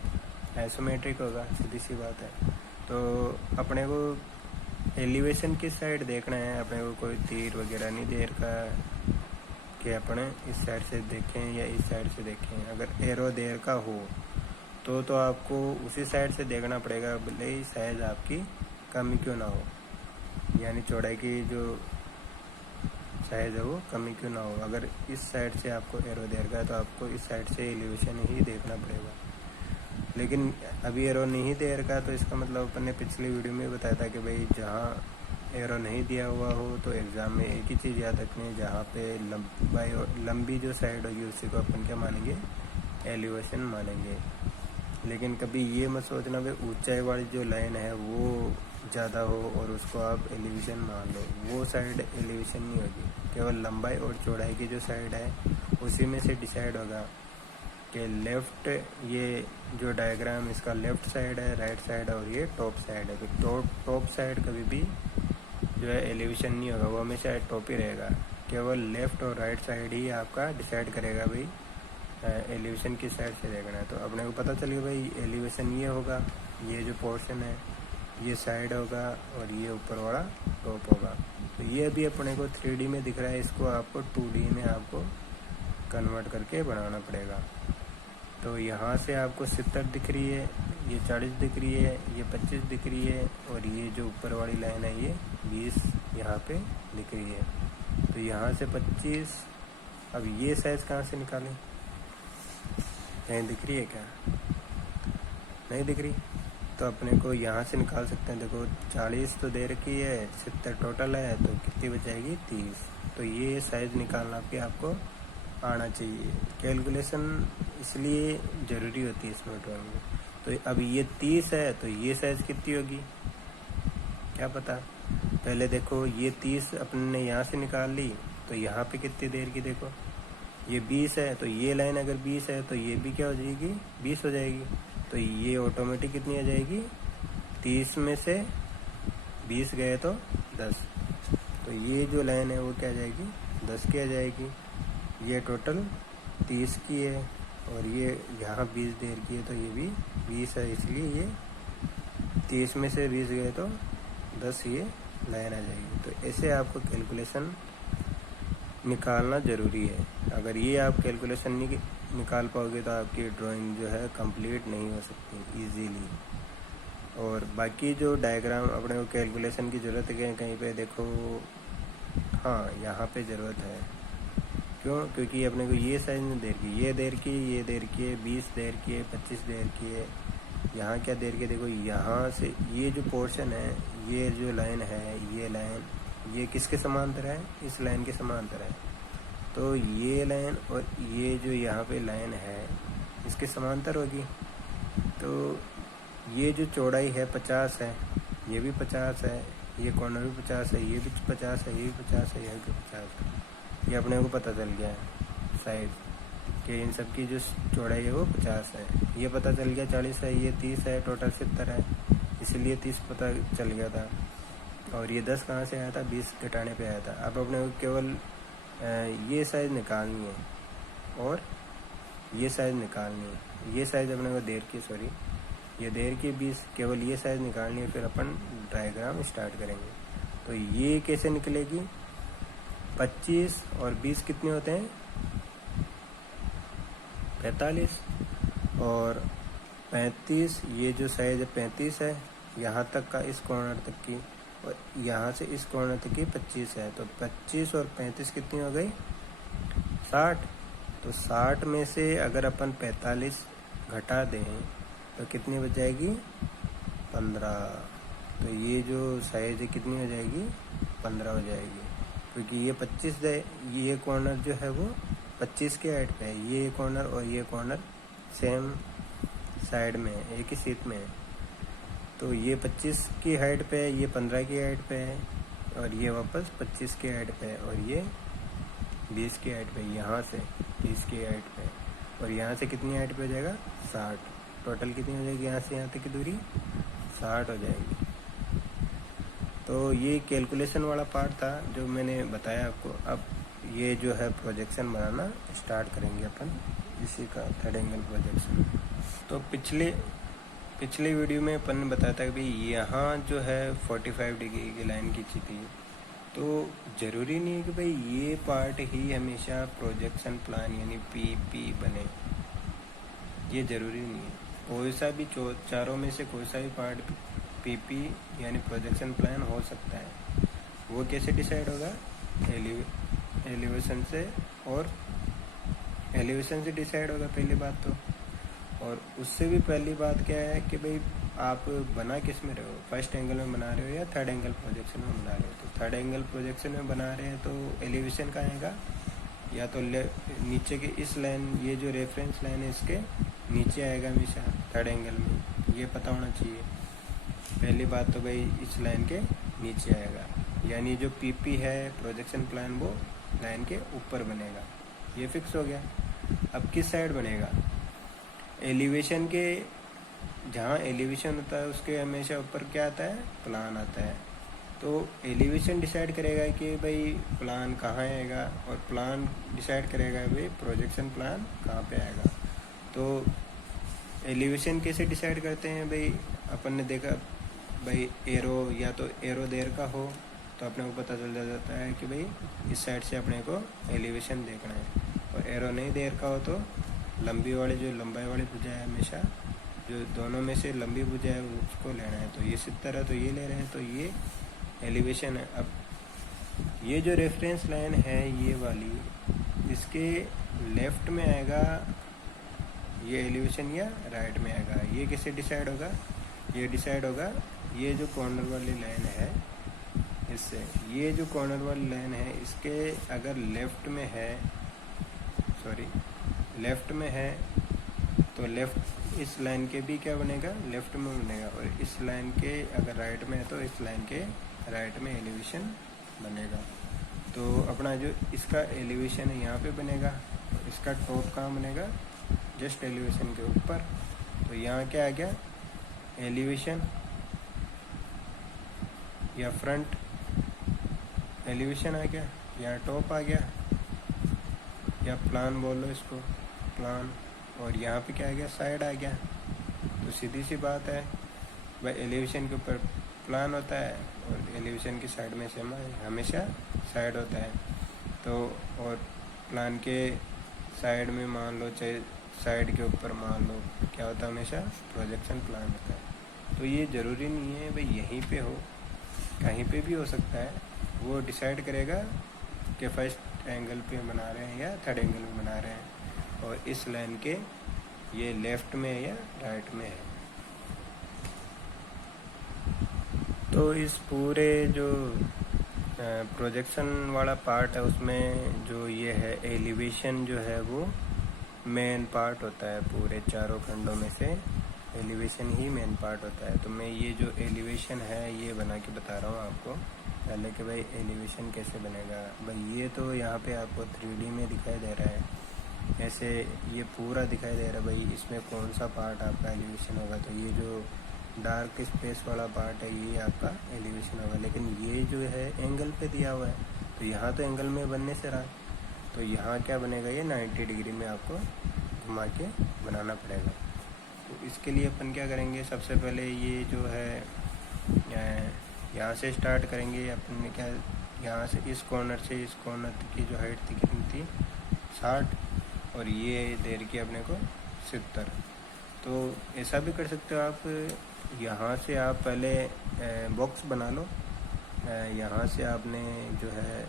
आइसोमेट्रिक होगा, सीधी सी बात है। तो अपने को एलिवेशन किस साइड देखना है, अपने को कोई तीर वगैरह नहीं दे रखा कि अपने इस साइड से देखें या इस साइड से देखें। अगर एरो दे रखा हो तो आपको उसी साइड से देखना पड़ेगा, भले ही साइज आपकी कमी क्यों ना हो, यानी चौड़ाई की जो साइज है वो कमी क्यों ना हो। अगर इस साइड से आपको एरो दे रखा है तो आपको इस साइड से एलिवेशन ही देखना पड़ेगा। लेकिन अभी एरो नहीं दे रखा, तो इसका मतलब अपन ने पिछली वीडियो में बताया था कि भाई जहाँ एरो नहीं दिया हुआ हो तो एग्ज़ाम में एक ही चीज़ याद रखनी है, जहाँ पे लंबाई और लंबी जो साइड होगी उसी को अपन क्या मानेंगे, एलिवेशन मानेंगे। लेकिन कभी ये मत सोचना भाई ऊंचाई वाली जो लाइन है वो ज़्यादा हो और उसको आप एलिवेशन मान लो, वो साइड एलिवेशन नहीं होगी। केवल लंबाई और चौड़ाई की जो साइड है उसी में से डिसाइड होगा कि लेफ़्ट, ये जो डायग्राम इसका लेफ़्ट साइड है, राइट साइड है, और ये टॉप साइड है। तो टॉप साइड कभी भी जो है एलिवेशन नहीं होगा, वो हमेशा टॉप ही रहेगा। केवल लेफ़्ट और राइट साइड ही आपका डिसाइड करेगा भाई एलिवेशन किस साइड से देखना है। तो अपने को पता चलिए भाई एलिवेशन ये होगा, ये जो पोर्शन है ये साइड होगा और ये ऊपर वाला टॉप होगा। तो ये भी अपने को 3D में दिख रहा है, इसको आपको 2D में आपको कन्वर्ट करके बनाना पड़ेगा। तो यहाँ से आपको 70 दिख रही है, ये 40 दिख रही है, ये 25 दिख रही है, और ये जो ऊपर वाली लाइन है ये 20 यहाँ पे दिख रही है। तो यहाँ से 25, अब ये साइज़ कहाँ से निकालें, कहीं दिख रही है क्या, नहीं दिख रही, तो अपने को यहाँ से निकाल सकते हैं। देखो 40 तो दे रखी है, 70 टोटल है, तो कितनी बचाएगी 30। तो ये साइज़ निकालना भी आपको आना चाहिए। कैलकुलेशन इसलिए ज़रूरी होती है इसमें ड्राइंग में। तो अब ये 30 है तो ये साइज़ कितनी होगी क्या पता, पहले देखो ये 30 अपन ने यहाँ से निकाल ली, तो यहाँ पे कितनी देर की देखो, ये 20 है, तो ये लाइन अगर 20 है तो ये भी क्या हो जाएगी, 20 हो जाएगी। तो ये ऑटोमेटिक कितनी आ जाएगी, 30 में से 20 गए तो 10, तो ये जो लाइन है वो क्या आ जाएगी, 10 की आ जाएगी। ये टोटल 30 की है और ये यहाँ 20 देर की है, तो ये भी 20 है, इसलिए ये 30 में से 20 गए तो 10 ये लाइन आ जाएगी। तो ऐसे आपको कैलकुलेशन निकालना ज़रूरी है। अगर ये आप कैलकुलेशन नहीं निकाल पाओगे तो आपकी ड्राइंग जो है कंप्लीट नहीं हो सकती इजीली। और बाकी जो डायग्राम अपने को कैलकुलेशन की ज़रूरत है कहीं पे देखो, हाँ यहाँ पे ज़रूरत है। क्यों? क्योंकि अपने को ये साइज में देर की, ये देर की, ये देर की है, 20 देर की है, 25 देर की है, यहाँ क्या देर की, देखो यहाँ से ये जो पोर्शन है, ये जो लाइन है, ये लाइन ये किसके समांतर है, इस लाइन के समांतर है। तो ये लाइन और ये जो यहाँ पे लाइन है इसके समांतर होगी। तो ये जो चौड़ाई है 50 है, ये भी 50 है, ये कॉर्नर भी 50 है, ये भी 50 है, ये भी 50 है, ये भी 50 है। ये अपने को पता चल गया है साइज कि इन सब की जो चौड़ाई है वो 50 है। ये पता चल गया 40 है, ये 30 है, टोटल 70 है, इसलिए 30 पता चल गया था। और ये 10 कहाँ से आया था, 20 घटाने पे आया था। अब अपने को केवल ये साइज़ निकालनी है और ये साइज़ निकालनी है। ये साइज़ अपने को देर की, सॉरी ये देर की 20, केवल ये साइज़ निकालनी है, फिर अपन डायग्राम स्टार्ट करेंगे। तो ये कैसे निकलेगी, 25 और 20 कितने होते हैं, 45, और 35, ये जो साइज़ है 35 है, यहाँ तक का, इस कॉर्नर तक की, और यहाँ से इस कॉर्नर तक की 25 है। तो 25 और 35 कितनी हो गई, 60। तो 60 में से अगर अपन 45 घटा दें तो कितनी बच जाएगी, 15। तो ये जो साइज़ है कितनी हो जाएगी, 15 हो जाएगी। क्योंकि ये 25 है, ये कॉर्नर जो है वो 25 के हाइट पे है, ये कॉर्नर और ये कॉर्नर सेम साइड में है, एक ही सीट में है। तो ये 25 की हाइट पे है, ये 15 की हाइट पे है, और ये वापस 25 की हाइट पे है, और ये 20 की हाइट पे, यहाँ से 30 की हाइट पे, और यहाँ से कितनी हाइट पे हो जाएगा, 60। टोटल कितनी हो जाएगी, यहाँ से यहाँ तक की दूरी 60 हो जाएगी। तो ये कैलकुलेशन वाला पार्ट था जो मैंने बताया आपको। अब ये जो है प्रोजेक्शन बनाना स्टार्ट करेंगे अपन, इसी का थर्ड एंगल प्रोजेक्शन। तो पिछले वीडियो में अपन ने बताया था कि भाई यहाँ जो है 45 डिग्री की लाइन खींची थी। तो ज़रूरी नहीं है कि भाई ये पार्ट ही हमेशा प्रोजेक्शन प्लान यानी पीपी बने, ये ज़रूरी नहीं है। कोई सा भी चारों में से कोई सा भी पार्ट पीपी यानी प्रोजेक्शन प्लान हो सकता है। वो कैसे डिसाइड होगा, एलिवेशन से, और एलिवेशन से डिसाइड होगा पहली बात तो। और उससे भी पहली बात क्या है कि भाई आप बना किस में रहे हो, फर्स्ट एंगल में बना रहे हो या थर्ड एंगल प्रोजेक्शन में बना रहे हो। तो थर्ड एंगल प्रोजेक्शन में बना रहे हैं तो एलिवेशन का आएगा या तो नीचे के इस लाइन, ये जो रेफरेंस लाइन है इसके नीचे आएगा हमेशा थर्ड एंगल में, ये पता होना चाहिए। पहली बात तो भाई इस लाइन के नीचे आएगा, यानी जो पीपी है प्रोजेक्शन प्लान वो लाइन के ऊपर बनेगा, ये फिक्स हो गया। अब किस साइड बनेगा, एलिवेशन के, जहाँ एलिवेशन होता है उसके हमेशा ऊपर क्या आता है, प्लान आता है। तो एलिवेशन डिसाइड करेगा कि भाई प्लान कहाँ आएगा, और प्लान डिसाइड करेगा भाई प्रोजेक्शन प्लान कहाँ पे आएगा। तो एलिवेशन कैसे डिसाइड करते हैं भाई, अपन ने देखा भाई एरो, या तो एरो देर का हो तो अपने को पता चल जाता है कि भाई इस साइड से अपने को एलिवेशन देखना है, और एरो नहीं देर का हो तो लंबी वाली, जो लंबाई वाली भुजा है हमेशा, जो दोनों में से लंबी भुजा है उसको लेना है। तो ये 70 है तो ये ले रहे हैं, तो ये एलिवेशन है। अब ये जो रेफरेंस लाइन है ये वाली, इसके लेफ्ट में आएगा ये एलिवेशन या राइट में आएगा, ये कैसे डिसाइड होगा, ये डिसाइड होगा ये जो कॉर्नर वाली लाइन है इससे। ये जो कॉर्नर वाली लाइन है इसके अगर लेफ्ट में है, सॉरी लेफ्ट में है, तो लेफ्ट इस लाइन के भी क्या बनेगा, लेफ्ट में बनेगा, और इस लाइन के अगर राइट में है तो इस लाइन के राइट में एलिवेशन बनेगा। तो अपना जो इसका एलिवेशन है यहाँ पे बनेगा, इसका टॉप कहाँ बनेगा, जस्ट एलिवेशन के ऊपर। तो यहाँ क्या आ गया, एलिवेशन या फ्रंट एलिवेशन आ गया, यहाँ टॉप आ गया, या प्लान बोल लो इसको, प्लान। और यहाँ पे क्या आ गया, साइड आ गया। तो सीधी सी बात है भाई, एलिवेशन के ऊपर प्लान होता है और एलिवेशन की साइड में से हमेशा साइड होता है। तो और प्लान के साइड में मान लो, चाहे साइड के ऊपर मान लो, क्या होता है, हमेशा प्रोजेक्शन प्लान होता है। तो ये ज़रूरी नहीं है भाई यहीं पे हो, कहीं पे भी हो सकता है। वो डिसाइड करेगा कि फर्स्ट एंगल पे बना रहे हैं या थर्ड एंगल में बना रहे हैं, और इस लाइन के ये लेफ़्ट में है या राइट में है। तो इस पूरे जो प्रोजेक्शन वाला पार्ट है उसमें जो ये है एलिवेशन जो है वो मेन पार्ट होता है। पूरे चारों खंडों में से एलिवेशन ही मेन पार्ट होता है। तो मैं ये जो एलिवेशन है ये बना के बता रहा हूँ आपको पहले कि भाई एलिवेशन कैसे बनेगा। भाई ये तो यहाँ पे आपको 3D में दिखाई दे रहा है, ऐसे ये पूरा दिखाई दे रहा है भाई इसमें कौन सा पार्ट आपका एलिवेशन होगा। तो ये जो डार्क स्पेस वाला पार्ट है ये आपका एलिवेशन होगा। लेकिन ये जो है एंगल पे दिया हुआ है, तो यहाँ तो एंगल में बनने से रहा, तो यहाँ क्या बनेगा, ये 90 डिग्री में आपको घुमा के बनाना पड़ेगा। तो इसके लिए अपन क्या करेंगे, सबसे पहले ये जो है यहाँ से स्टार्ट करेंगे। अपन ने क्या, यहाँ से इस कॉर्नर से इस कॉर्नर की जो हाइट थी कितनी थी, 60, और ये देर की अपने को 70। तो ऐसा भी कर सकते हो आप, यहाँ से आप पहले बॉक्स बना लो। यहाँ से आपने जो है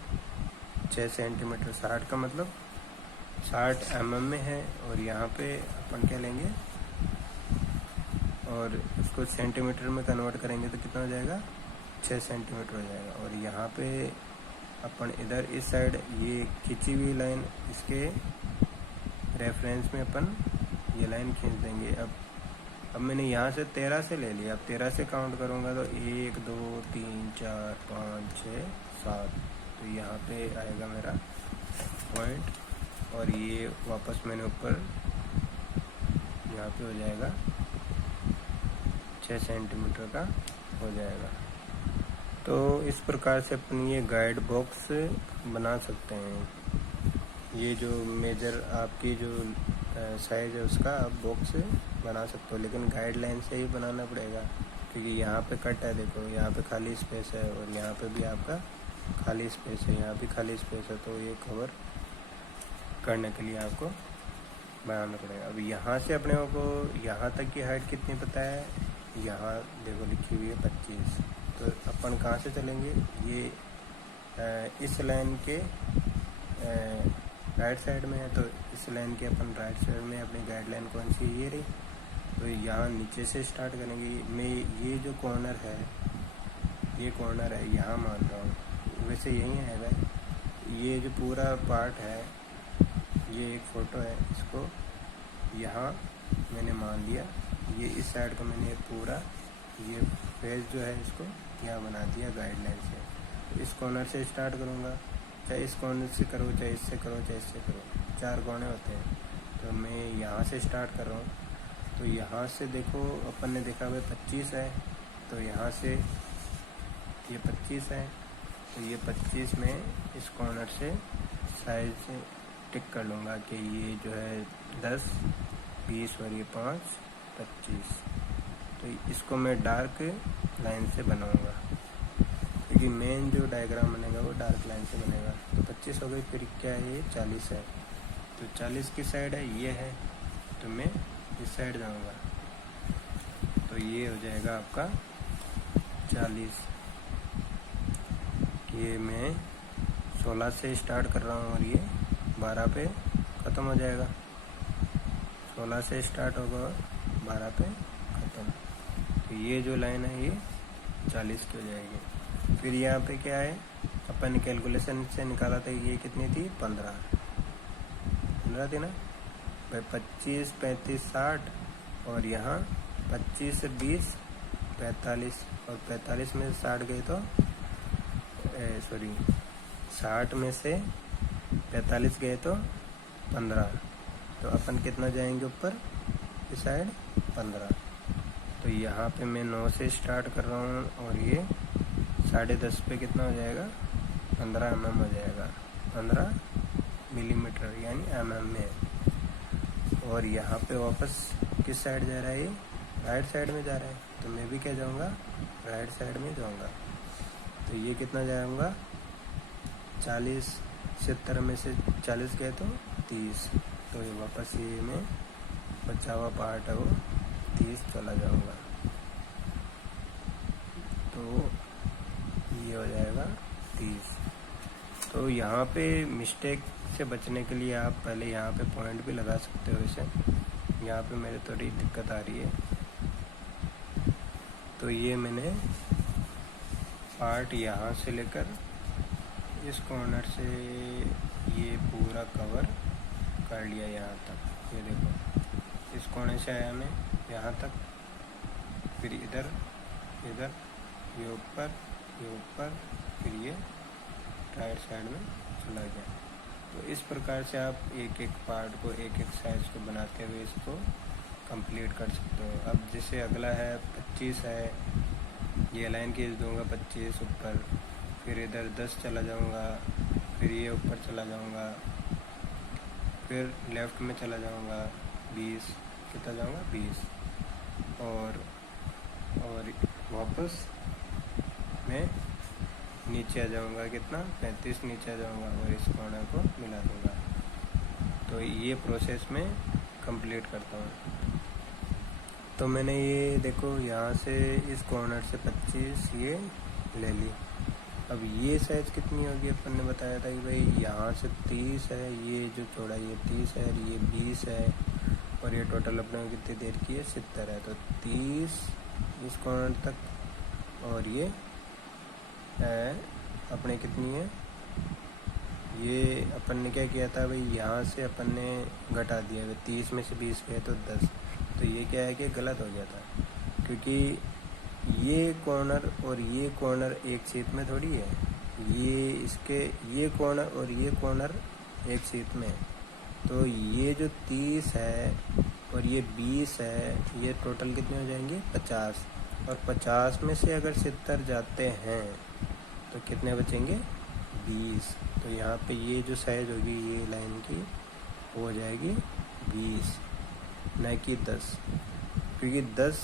6 सेंटीमीटर, 60 का मतलब 60 mm में है, और यहाँ पे अपन क्या लेंगे और उसको सेंटीमीटर में कन्वर्ट करेंगे तो कितना हो जाएगा, 6 सेंटीमीटर हो जाएगा। और यहाँ पे अपन इधर इस साइड ये खींची हुई लाइन, इसके रेफरेंस में अपन ये लाइन खींच देंगे। अब मैंने यहाँ से 13 से ले लिया, अब 13 से काउंट करूँगा तो 1 2 3 4 5 6 7, तो यहाँ पे आएगा मेरा पॉइंट, और ये वापस मैंने ऊपर यहाँ पे हो जाएगा 6 सेंटीमीटर का हो जाएगा। तो इस प्रकार से अपन ये गाइड बॉक्स बना सकते हैं। ये जो मेजर आपकी जो साइज है उसका आप बॉक्स बना सकते हो, लेकिन गाइडलाइन से ही बनाना पड़ेगा, क्योंकि यहाँ पे कट है, देखो यहाँ पे खाली स्पेस है, और यहाँ पे भी आपका खाली स्पेस है, यहाँ भी खाली स्पेस है। तो ये कवर करने के लिए आपको बनाना पड़ेगा। अब यहाँ से अपने को यहाँ तक की हाइट कितनी पता है, यहाँ देखो लिखी हुई है 25। तो अपन कहाँ से चलेंगे, ये इस लाइन के राइट साइड में है, तो इस लाइन के अपन राइट साइड में अपनी गाइडलाइन कौन सी, ये रही। तो यहाँ नीचे से स्टार्ट करेंगे। मैं ये जो कॉर्नर है, ये कॉर्नर है यहाँ मान रहा हूँ, वैसे यही है भाई। ये जो पूरा पार्ट है, ये एक फ़ोटो है, इसको यहाँ मैंने मान लिया, ये इस साइड का मैंने पूरा ये फेस जो है इसको यहाँ बना दिया गाइडलाइन से। तो इस कॉर्नर से स्टार्ट करूँगा, चाहे इस कॉर्नर से करो, चाहे इससे करो, चाहे इससे करो, 4 कोने होते हैं। तो मैं यहाँ से स्टार्ट कर रहा हूँ। तो यहाँ से देखो अपन ने देखा भाई 25 है, तो यहाँ से ये 25 है, तो ये 25 में इस कॉर्नर से साइज टिक कर लूँगा कि ये जो है 10 20 और ये 5 25। तो इसको मैं डार्क लाइन से बनाऊँगा, क्योंकि मेन जो डायग्राम बनेगा वो डार्क लाइन से बनेगा। तो 25 हो गई, फिर क्या है, ये 40 है, तो 40 की साइड है ये है, तो मैं इस साइड जाऊँगा, तो ये हो जाएगा आपका 40। ये मैं 16 से स्टार्ट कर रहा हूँ और ये 12 पे ख़त्म हो जाएगा। 16 से स्टार्ट होगा और 12 पे ख़त्म। तो ये जो लाइन है ये 40 की हो जाएगी। फिर यहाँ पे क्या है, अपन कैलकुलेशन से निकाला था, ये कितनी थी, 15 थी ना भाई। 25 35 60, और यहाँ 25 से 20 45, और 45 में से 60 गए तो सॉरी 60 में से 45 गए तो 15, तो अपन कितना जाएंगे ऊपर इस साइड 15। तो यहाँ पे मैं 9 से स्टार्ट कर रहा हूँ और ये 10.5 पे कितना हो जाएगा 15 mm हो जाएगा, 15 मिलीमीटर यानी mm में। और यहाँ पे वापस किस साइड जा रहा है, ये राइट साइड में जा रहा है, तो मैं भी क्या जाऊँगा राइट साइड में जाऊँगा। तो ये कितना जाऊँगा 40, 70 में से 40 गए तो 30, तो ये वापस ये में बचा हुआ पार्ट है वो 30 चला जाऊँगा, तो ये हो जाएगा 30। तो यहाँ पे मिस्टेक से बचने के लिए आप पहले यहाँ पे पॉइंट भी लगा सकते हो। इसे यहाँ पे मेरे थोड़ी दिक्कत आ रही है, तो ये मैंने पार्ट यहाँ से लेकर इस कॉर्नर से ये पूरा कवर कर लिया यहाँ तक। ये देखो इस कोने से आया मैं यहाँ तक, फिर इधर इधर ये ऊपर, फिर ये राइट साइड में चला गया। तो इस प्रकार से आप एक एक पार्ट को एक एक साइज को बनाते हुए इसको कंप्लीट कर सकते हो। अब जैसे अगला है 25 है, ये लाइन खींच दूंगा 25 ऊपर, फिर इधर 10 चला जाऊंगा, फिर ये ऊपर चला जाऊंगा, फिर लेफ़्ट में चला जाऊंगा 20, कितना जाऊंगा 20, और वापस मैं नीचे आ जाऊंगा कितना 35 नीचे आ जाऊंगा और इस कॉर्नर को मिला दूंगा। तो ये प्रोसेस में कंप्लीट करता हूँ। तो मैंने ये देखो यहाँ से इस कॉर्नर से 25 ये ले ली। अब ये साइज़ कितनी होगी, अपन ने बताया था कि भाई यहाँ से 30 है, ये जो चौड़ाई है 30 है, ये 20 है, और ये टोटल अपने को कितनी देर की है 70 है। तो 30 इस कॉर्नर तक, और ये है अपने कितनी है, ये अपन ने क्या किया था भाई, यहाँ से अपन ने घटा दिया, 30 में से 20 गए तो 10। तो ये क्या है कि गलत हो गया था, क्योंकि ये कॉर्नर और ये कॉर्नर एक शीट में थोड़ी है, ये कॉर्नर और ये कॉर्नर एक शीट में। तो ये जो 30 है और ये 20 है, ये टोटल कितने हो जाएंगे 50, और 50 में से अगर 70 जाते हैं तो कितने बचेंगे 20। तो यहाँ पे ये जो साइज़ होगी ये लाइन की हो जाएगी 20, न कि 10, क्योंकि 10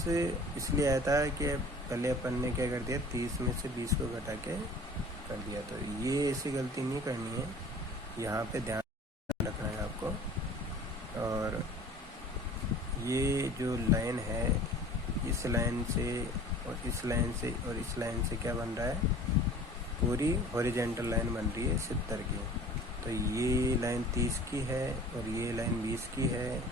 इसलिए आया था कि पहले अपन ने क्या कर दिया 30 में से 20 को घटा के कर दिया। तो ये ऐसी गलती नहीं करनी है, यहाँ पे ध्यान रखना है आपको। और ये जो लाइन है, इस लाइन से और इस लाइन से और इस लाइन से क्या बन रहा है, पूरी हॉरिजेंटल लाइन बन रही है 70 की। तो ये लाइन 30 की है और ये लाइन 20 की है।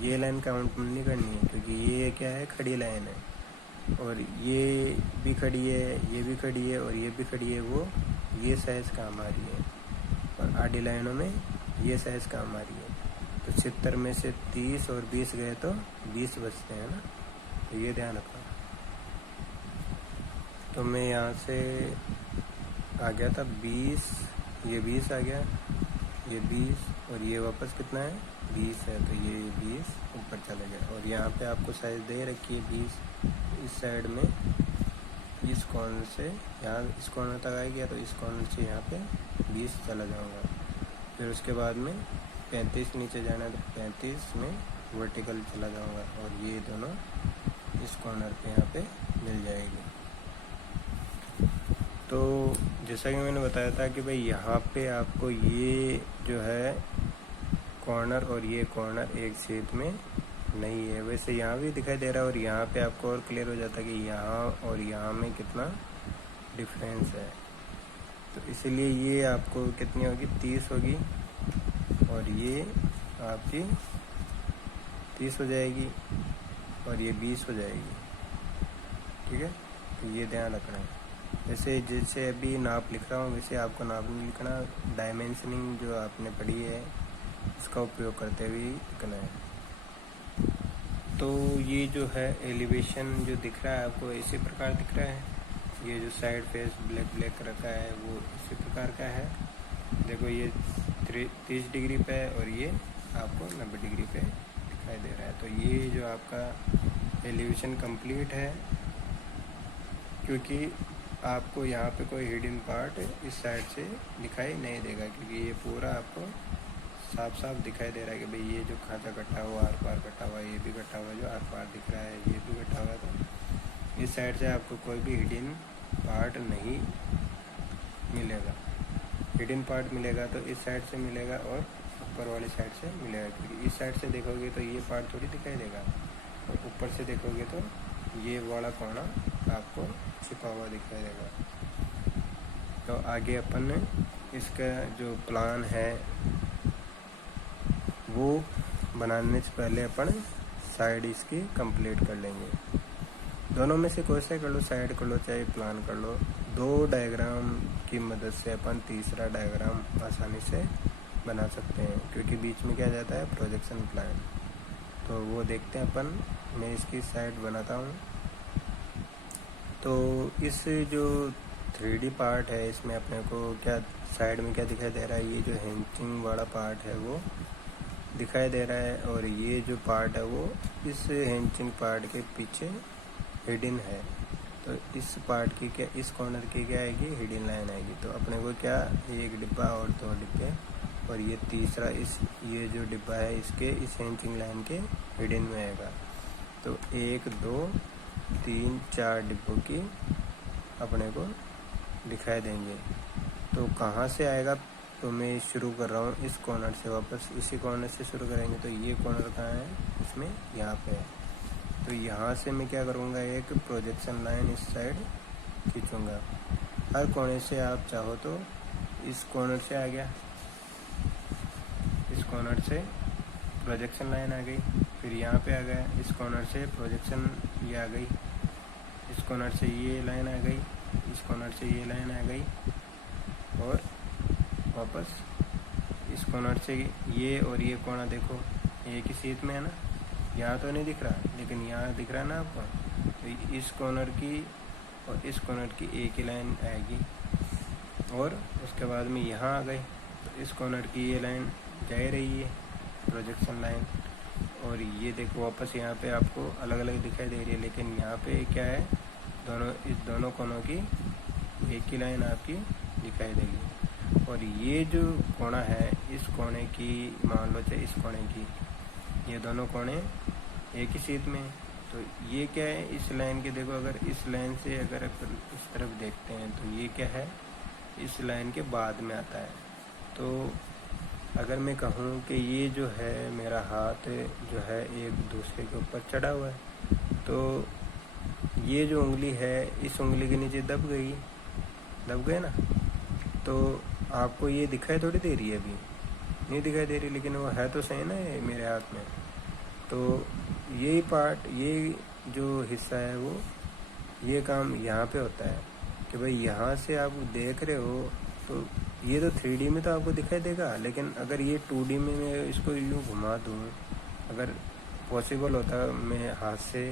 ये लाइन काउंट नहीं करनी है, क्योंकि ये क्या है खड़ी लाइन है, और ये भी खड़ी है, ये भी खड़ी है और ये भी खड़ी है, वो ये साइज़ काम आ रही है, और आडी लाइनों में ये साइज़ काम आ रही है। तो 70 में से 30 और 20 गए तो 20 बचते हैं ना, तो ये ध्यान रखना। तो मैं यहाँ से आ गया था 20, ये 20 आ गया, ये 20, और ये वापस कितना है 20 है, तो ये 20 ऊपर चले गया। और यहाँ पे आपको साइज दे रखी है 20, इस साइड में इस कॉर्नर से यहाँ इस कॉर्नर तक आ गया, तो इस कॉर्नर से यहाँ पे 20 चला जाऊँगा। फिर उसके बाद में 35 नीचे जाना है, तो 35 में वर्टिकल चला जाऊँगा, और ये दोनों इस कॉर्नर पे यहाँ पे मिल जाएगी। तो जैसा कि मैंने बताया था कि भाई यहाँ पे आपको ये जो है कॉर्नर और ये कॉर्नर एक शेप में नहीं है, वैसे यहाँ भी दिखाई दे रहा है, और यहाँ पे आपको और क्लियर हो जाता है कि यहाँ और यहाँ में कितना डिफरेंस है। तो इसलिए ये आपको कितनी होगी 30 होगी, और ये आपकी 30 हो जाएगी, और ये 20 हो जाएगी। ठीक है, तो ये ध्यान रखना है। जैसे अभी नाप लिख रहा हूँ, वैसे आपको नाप नहीं लिखना, डायमेंशनिंग जो आपने पढ़ी है उसका उपयोग करते हुए लिखना है। तो ये जो है एलिवेशन जो दिख रहा है आपको इसी प्रकार दिख रहा है, ये जो साइड फेस ब्लैक रखा है वो इसी प्रकार का है। देखो ये 30 डिग्री पे है और ये आपको 90 डिग्री पे दिखाई दे रहा है। तो ये जो आपका एलिवेशन कंप्लीट है, क्योंकि आपको यहाँ पे कोई हिडन पार्ट इस साइड से दिखाई नहीं देगा, क्योंकि ये पूरा आपको साफ साफ दिखाई दे रहा है कि भाई ये जो खांचा कटा हुआ, आर पार कटा हुआ, ये भी कटा हुआ, जो आर पार दिख रहा है ये भी कटा हुआ है। तो इस साइड से आपको कोई भी हिडन पार्ट नहीं मिलेगा। हिडन पार्ट मिलेगा तो इस साइड से मिलेगा और ऊपर वाली साइड से मिलेगा, क्योंकि इस साइड से देखोगे तो ये पार्ट थोड़ी दिखाई देगा, और ऊपर से देखोगे तो ये वाला कोना आपको छिपा हुआ दिखाई देगा। तो आगे अपन इसका जो प्लान है वो बनाने से पहले अपन साइड इसकी कंप्लीट कर लेंगे। दोनों में से कोई सा कर लो, साइड कर लो चाहे प्लान कर लो। 2 डायग्राम की मदद से अपन तीसरा डायग्राम आसानी से बना सकते हैं, क्योंकि बीच में क्या जाता है, प्रोजेक्शन प्लान। तो वो देखते हैं अपन। मैं इसकी साइड बनाता हूँ। तो इस जो 3D पार्ट है इसमें अपने को क्या साइड में क्या दिखाई दे रहा है, ये जो हेंचिंग वाला पार्ट है वो दिखाई दे रहा है, और ये जो पार्ट है वो इस हेंचिंग पार्ट के पीछे हिडन है। तो इस पार्ट की क्या, इस कॉर्नर की क्या आएगी, हिडन लाइन आएगी। तो अपने को क्या, एक डिब्बा और 2 डिब्बे, और ये तीसरा ये जो डिब्बा है इसके इस हेंचिंग लाइन के हिडन में आएगा। तो 1 2 3 4 डिब्बों की अपने को दिखाई देंगे। तो कहाँ से आएगा, तो मैं शुरू कर रहा हूँ इस कॉर्नर से, वापस इसी कॉर्नर से शुरू करेंगे। तो ये कॉर्नर कहाँ है, इसमें यहाँ पे है। तो यहाँ से मैं क्या करूँगा, एक प्रोजेक्शन लाइन इस साइड खींचूँगा। हर कोने से आप चाहो तो इस कॉर्नर से आ गया, इस कॉर्नर से प्रोजेक्शन लाइन आ गई, फिर यहाँ पे आ गया, इस कॉर्नर से प्रोजेक्शन ये आ गई, इस कॉर्नर से ये लाइन आ गई, इस कॉर्नर से ये लाइन आ गई, और वापस इस कॉर्नर से ये, और ये कोना देखो एक ही सीट में है ना, यहाँ तो नहीं दिख रहा लेकिन यहाँ दिख रहा है ना आपको। तो इस कॉर्नर की और इस कॉर्नर की एक ही लाइन आएगी, और उसके बाद में यहाँ आ गई। तो इस कॉर्नर की ये लाइन जा रही है, प्रोजेक्शन लाइन, और ये देखो वापस यहाँ पे आपको अलग अलग दिखाई दे रही है, लेकिन यहाँ पे क्या है, इस दोनों कोनों की एक ही लाइन आपकी दिखाई देगी। और ये जो कोना है, इस कोने की मान लो चाहे इस कोने की, ये दोनों कोने एक ही सीध में। तो ये क्या है, इस लाइन की देखो, अगर इस लाइन से अगर इस तरफ देखते हैं तो ये क्या है, इस लाइन के बाद में आता है। तो अगर मैं कहूँ कि ये जो है मेरा हाथ जो है एक दूसरे के ऊपर चढ़ा हुआ है, तो ये जो उंगली है इस उंगली के नीचे दब गए ना, तो आपको ये दिखाई थोड़ी दे रही है, अभी नहीं दिखाई दे रही, लेकिन वो है तो सही ना ये मेरे हाथ में। तो यही पार्ट, ये जो हिस्सा है वो, ये काम यहाँ पे होता है कि भाई यहाँ से आप देख रहे हो तो ये तो 3D में तो आपको दिखाई देगा, लेकिन अगर ये 2D में मैं इसको यूँ घुमा दूँ, अगर पॉसिबल होता मैं हाथ से,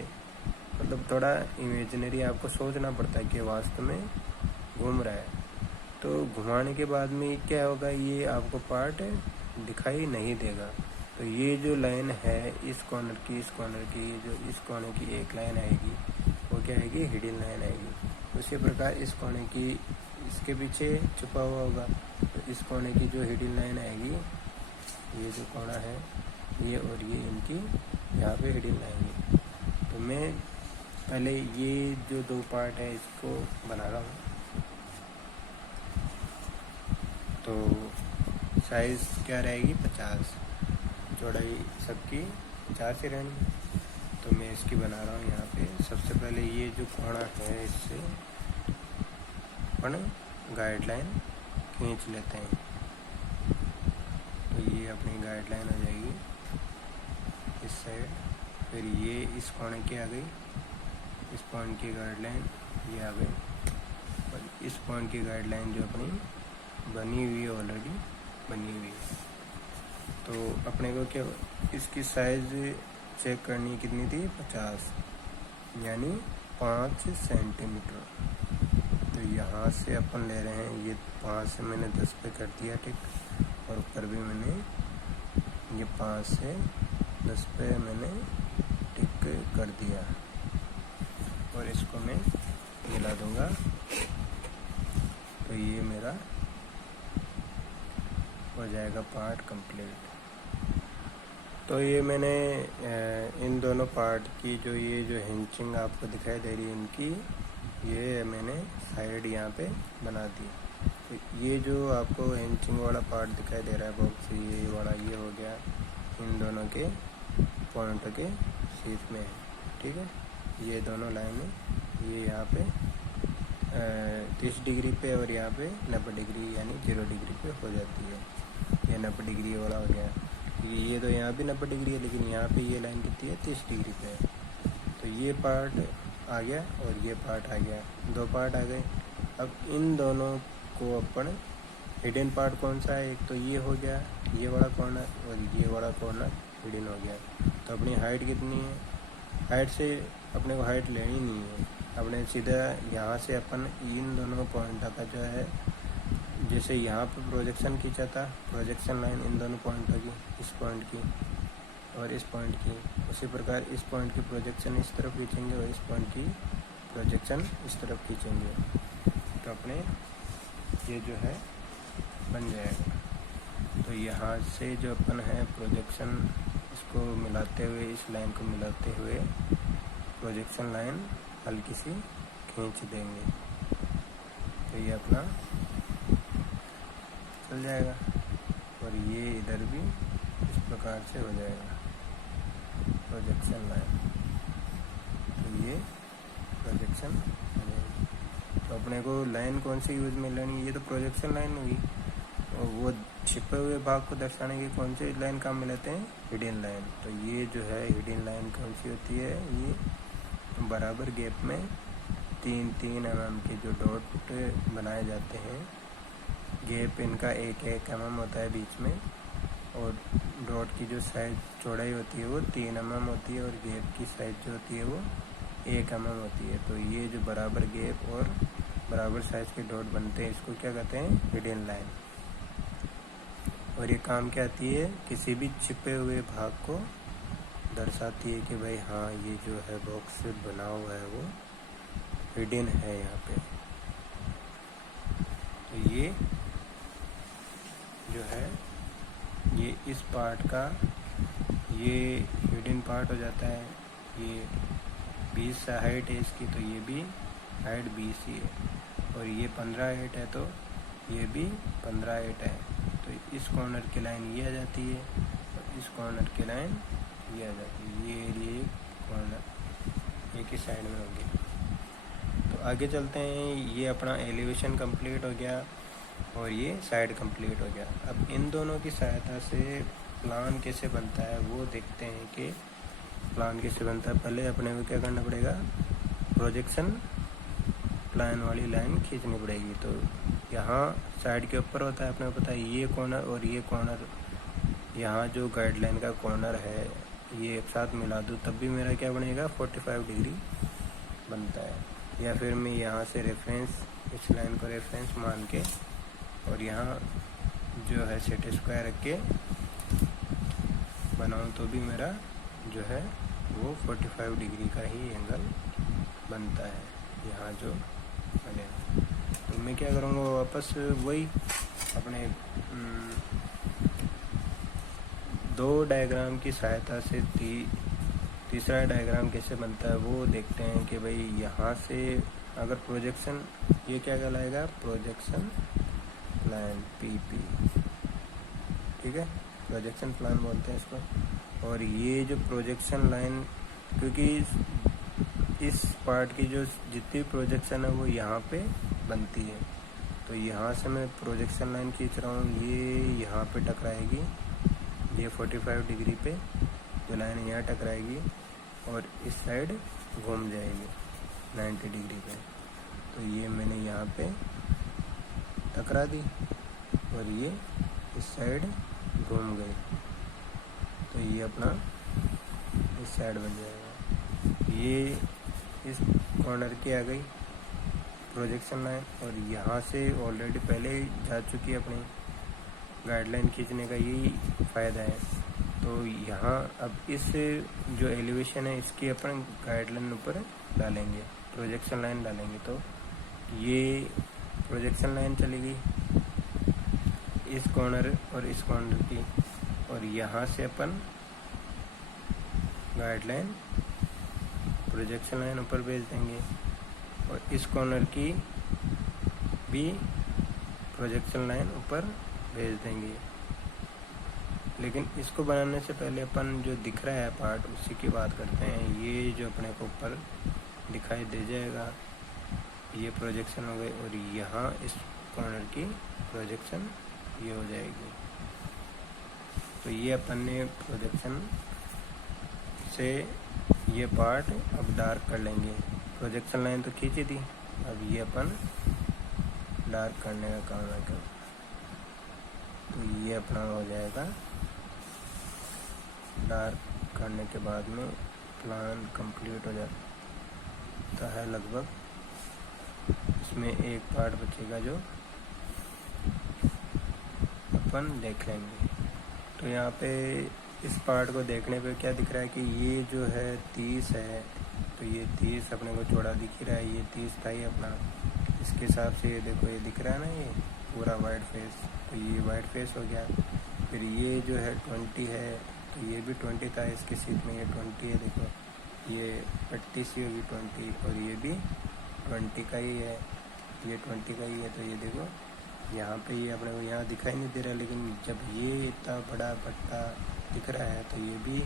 मतलब थोड़ा इमेजिनरी आपको सोचना पड़ता है कि वास्तव में घूम रहा है। तो घुमाने के बाद में क्या होगा, ये आपको पार्ट दिखाई नहीं देगा। तो ये जो लाइन है इस कॉर्नर की, इस कॉर्नर की, जो इस कोने की एक लाइन आएगी वो क्या आएगी, हिडन लाइन आएगी। उसी प्रकार इस कोने की इसके पीछे छुपा हुआ होगा, तो इस कोने की जो हिडन लाइन आएगी, ये जो कोना है ये और ये, इनकी यहाँ पे हिडन आएंगी। तो मैं पहले ये जो 2 पार्ट है इसको बना रहा हूँ। तो साइज़ क्या रहेगी, 50, चौड़ाई सबकी 50 ही रहनी। तो मैं इसकी बना रहा हूँ यहाँ पे। सबसे पहले ये जो कोना है इससे अपन गाइडलाइन खींच लेते हैं। तो ये अपनी गाइडलाइन हो जाएगी इस साइड, फिर ये इस कोने की आ गई, इस पॉइंट की गाइडलाइन ये आ गई, और इस पॉइंट की गाइडलाइन जो अपनी बनी हुई है, ऑलरेडी बनी हुई है। तो अपने को क्या, इसकी साइज़ चेक करनी कितनी थी, 50, यानी 5 सेंटीमीटर। यहाँ से अपन ले रहे हैं, ये 5 से मैंने 10 पे कर दिया टिक, और ऊपर भी मैंने ये 5 से 10 पे मैंने टिक कर दिया, और इसको मैं मिला दूंगा तो ये मेरा हो जाएगा पार्ट कंप्लीट। तो ये मैंने इन दोनों पार्ट की जो ये जो हिंचिंग आपको दिखाई दे रही है इनकी, ये मैंने साइड यहाँ पे बना दी। तो ये जो आपको हिंचिंग वाला पार्ट दिखाई दे रहा है बॉक्स, ये वाला ये हो गया इन दोनों के पॉइंट के शीट में है, ठीक है। ये दोनों लाइनें ये यहाँ पे 30 डिग्री पे और यहाँ पे 90 डिग्री यानी 0 डिग्री पे हो जाती है। ये 90 डिग्री वाला हो गया, क्योंकि ये तो यहाँ भी 90 डिग्री है, लेकिन यहाँ पे ये लाइन कितनी है 30 डिग्री पे है। तो ये पार्ट आ गया और ये पार्ट आ गया, 2 पार्ट आ गए। अब इन दोनों को अपन हिडन पार्ट कौन सा है, एक तो ये हो गया ये वाला कॉर्नर, और ये वाला कॉर्नर हिडन हो गया। तो अपनी हाइट कितनी है, हाइट से अपने को हाइट लेनी नहीं है, अपने सीधा यहाँ से अपन इन दोनों पॉइंट का जो है, जैसे यहाँ पे प्रोजेक्शन खींचा था, प्रोजेक्शन लाइन इन दोनों पॉइंटों की, इस पॉइंट की और इस पॉइंट की, उसी प्रकार इस पॉइंट की प्रोजेक्शन इस तरफ खींचेंगे और इस पॉइंट की प्रोजेक्शन इस तरफ खींचेंगे, तो अपने ये जो है बन जाएगा। तो यहाँ से जो अपन है प्रोजेक्शन, इसको मिलाते हुए, इस लाइन को मिलाते हुए प्रोजेक्शन लाइन हल्की सी खींच देंगे, तो ये अपना चल जाएगा। और ये इधर भी इस प्रकार से हो जाएगा प्रोजेक्शन लाइन, तो ये प्रोजेक्शन हो जाएगी। तो अपने को लाइन कौन सी यूज में लेनी है, ये तो प्रोजेक्शन लाइन हुई, और वो छिपे हुए भाग को दर्शाने की कौन सी लाइन काम में लेते हैं, हिडन लाइन। तो ये जो है हिडन लाइन कौन सी होती है, ये बराबर गैप में 3-3 mm के जो डॉट बनाए जाते हैं, गैप इनका 1-1 mm होता है बीच में, और डॉट की जो साइज चौड़ाई होती है वो 3 mm होती है, और गैप की साइज जो होती है वो 1 mm होती है। तो ये जो बराबर गैप और बराबर साइज के डॉट बनते हैं, इसको क्या कहते हैं, हिडन लाइन। और ये काम क्या आती है, किसी भी छिपे हुए भाग को दर्शाती है कि भाई हाँ ये जो है बॉक्स से बना हुआ है वो हिडन है यहाँ पे। तो ये जो है ये इस पार्ट का ये हिडन पार्ट हो जाता है। ये 20 हाइट है इसकी, तो ये भी हाइट 20 ही है, और ये 15 हाइट है तो ये भी 15 हाइट है। तो इस कॉर्नर की लाइन ये आ जाती है और इस कॉर्नर की लाइन ये आ जाती है, ये कॉर्नर एक ही साइड में हो गया। तो आगे चलते हैं, ये अपना एलिवेशन कंप्लीट हो गया और ये साइड कंप्लीट हो गया। अब इन दोनों की सहायता से प्लान कैसे बनता है वो देखते हैं कि प्लान कैसे बनता है। पहले अपने को क्या करना पड़ेगा, प्रोजेक्शन प्लान वाली लाइन खींचनी पड़ेगी। तो यहाँ साइड के ऊपर होता है, अपने को पता है ये कॉर्नर और ये कॉर्नर, यहाँ जो गाइडलाइन का कॉर्नर है ये एक साथ मिला दूँ तब भी मेरा क्या बनेगा, 45 डिग्री बनता है। या फिर मैं यहाँ से रेफरेंस, इस लाइन को रेफरेंस मान के और यहाँ जो है सेट स्क्वायर रख के बनाऊँ तो भी मेरा जो है वो 45 डिग्री का ही एंगल बनता है यहाँ जो बनेगा। तो मैं क्या करूँगा, वापस वही अपने 2 डायग्राम की सहायता से तीसरा डायग्राम कैसे बनता है वो देखते हैं कि भाई यहाँ से अगर प्रोजेक्शन, ये क्या कहलाएगा, प्रोजेक्शन लाइन PP, ठीक है, प्रोजेक्शन प्लान बोलते हैं इसको। और ये जो प्रोजेक्शन लाइन, क्योंकि इस पार्ट की जो जितनी प्रोजेक्शन है वो यहाँ पे बनती है, तो यहाँ से मैं प्रोजेक्शन लाइन खींच रहा हूँ, ये यहाँ पे टकराएगी, ये 45 डिग्री पे जो लाइन यहाँ टकराएगी और इस साइड घूम जाएगी 90 डिग्री पे। तो ये मैंने यहाँ पे टकरा दी और ये इस साइड घूम गई, तो ये अपना इस साइड बन जाएगा। ये इस कॉर्नर की आ गई प्रोजेक्शन लाइन, और यहाँ से ऑलरेडी पहले ही जा चुकी है अपनी गाइडलाइन खींचने का यही फ़ायदा है। तो यहाँ अब इस जो एलिवेशन है इसकी अपन गाइडलाइन ऊपर डालेंगे, प्रोजेक्शन लाइन डालेंगे। तो ये प्रोजेक्शन लाइन चलेगी इस कॉर्नर और इस कॉर्नर की, और यहाँ से अपन गाइडलाइन प्रोजेक्शन लाइन ऊपर भेज देंगे, और इस कॉर्नर की भी प्रोजेक्शन लाइन ऊपर भेज देंगे। लेकिन इसको बनाने से पहले अपन जो दिख रहा है पार्ट उसी की बात करते हैं। ये जो अपने को ऊपर दिखाई दे जाएगा ये प्रोजेक्शन हो गई, और यहाँ इस कॉर्नर की प्रोजेक्शन ये हो जाएगी। तो ये अपन ने प्रोजेक्शन से ये पार्ट अब डार्क कर लेंगे। प्रोजेक्शन लाइन तो खींची थी, अब ये अपन डार्क करने का काम है। तो ये अपना हो जाएगा डार्क करने के बाद में प्लान कंप्लीट हो जाता है लगभग। इसमें एक पार्ट बचेगा जो अपन देख लेंगे। तो यहाँ पे इस पार्ट को देखने पे क्या दिख रहा है कि ये जो है 30 है, तो ये 30 अपने को चौड़ा दिख ही रहा है। ये 30 था ही अपना, इसके हिसाब से ये देखो ये दिख रहा है ना, ये पूरा वाइट फेस, तो ये वाइट फेस हो गया। फिर ये जो है 20 है, तो ये भी 20 था इसके सीट में, ये 20 है। देखो ये पट्टी सी होगी 20, और ये भी 20 का ही है, ये 20 का ही है। तो ये देखो यहाँ पे ये अपने को यहाँ दिखाई नहीं दे रहा, लेकिन जब ये इतना बड़ा पट्टा दिख रहा है तो ये भी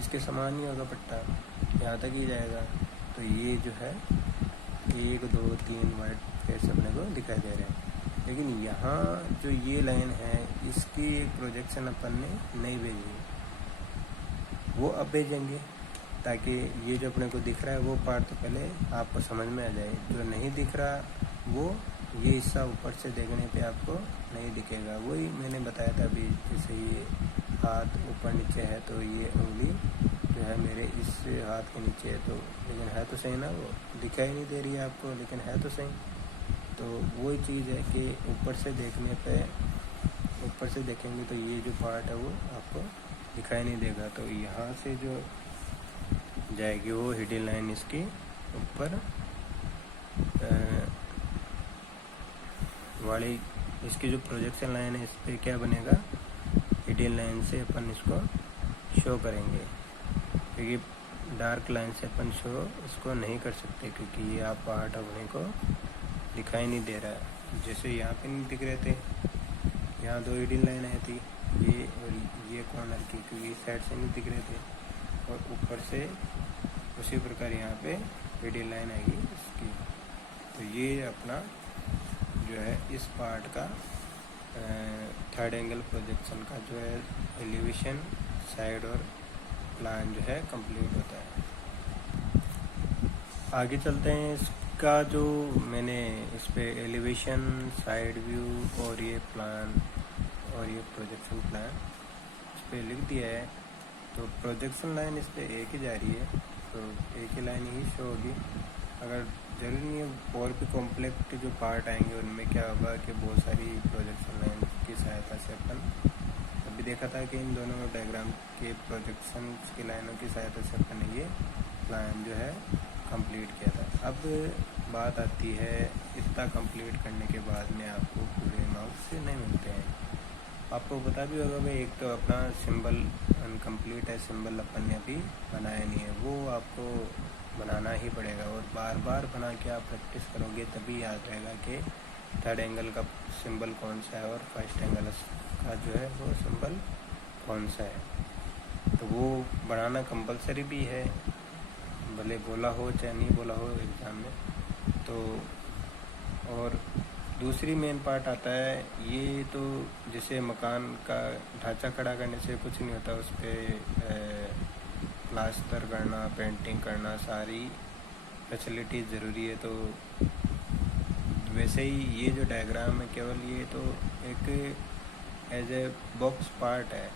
इसके समान ही होगा पट्टा, यहाँ तक ही जाएगा। तो ये जो है 1 2 3 वाइट फेस अपने को दिखाई दे रहे हैं। लेकिन यहाँ जो ये लाइन है इसकी एक प्रोजेक्शन अपन ने नहीं भेजी, वो अब भेजेंगे, ताकि ये जो अपने को दिख रहा है वो पार्ट तो पहले आपको समझ में आ जाए। जो नहीं दिख रहा वो ये हिस्सा ऊपर से देखने पे आपको नहीं दिखेगा। वही मैंने बताया था अभी, जैसे ये हाथ ऊपर नीचे है तो ये उंगली जो है मेरे इस हाथ के नीचे है, तो लेकिन है तो सही ना, वो दिखाई नहीं दे रही है आपको, लेकिन है तो सही। तो वही चीज़ है कि ऊपर से देखने पे, ऊपर से देखेंगे तो ये जो पार्ट है वो आपको दिखाई नहीं देगा। तो यहाँ से जो जाएगी वो हिडन लाइन इसकी ऊपर वाली, इसकी जो प्रोजेक्शन लाइन है इस पर क्या बनेगा, हिडन लाइन से अपन इसको शो करेंगे, क्योंकि डार्क लाइन से अपन शो इसको नहीं कर सकते, क्योंकि ये आप पार्ट अपने को दिखाई नहीं दे रहा है। जैसे यहाँ पे नहीं दिख रहे थे, यहाँ 2 हिडन लाइन आई थी, ये और ये कॉर्नर की, क्योंकि इस साइड से नहीं दिख रहे थे, और ऊपर से उसी प्रकार यहाँ पे हिडन लाइन आएगी इसकी। तो ये अपना जो है इस पार्ट का थर्ड एंगल प्रोजेक्शन का जो है एलिवेशन, साइड और प्लान जो है कंप्लीट होता है। आगे चलते हैं। इसका जो मैंने इस पे एलिवेशन, साइड व्यू और ये प्लान और ये प्रोजेक्शन प्लान इस पे लिख दिया है। तो प्रोजेक्शन लाइन इस पे एक ही जा रही है, तो एक ही लाइन ही शो होगी। अगर जरूरी नहीं है, और भी कॉम्प्लेक्स जो पार्ट आएंगे उनमें क्या होगा कि बहुत सारी प्रोजेक्शन लाइन की सहायता से अपन अभी देखा था कि इन दोनों डायग्राम के प्रोजेक्शन की लाइनों की सहायता से अपन ने ये प्लान जो है कंप्लीट किया था। अब बात आती है, इतना कंप्लीट करने के बाद में आपको पूरे मार्क्स नहीं मिलते हैं। आपको पता भी होगा भाई, एक तो अपना सिंबल अनकम्प्लीट है, सिंबल अपन ने अभी बनाया नहीं है, वो आपको बनाना ही पड़ेगा, और बार बार बना के आप प्रैक्टिस करोगे तभी याद रहेगा कि थर्ड एंगल का सिंबल कौन सा है और फर्स्ट एंगल का जो है वो सिंबल कौन सा है। तो वो बनाना कंपलसरी भी है, भले बोला हो चाहे नहीं बोला हो एग्ज़ाम में। तो और दूसरी मेन पार्ट आता है, ये तो जैसे मकान का ढांचा खड़ा करने से कुछ नहीं होता, उस पर प्लास्टर करना, पेंटिंग करना, सारी फैसिलिटीज़ ज़रूरी है। तो वैसे ही ये जो डायग्राम है केवल ये तो एक एज ए बॉक्स पार्ट है।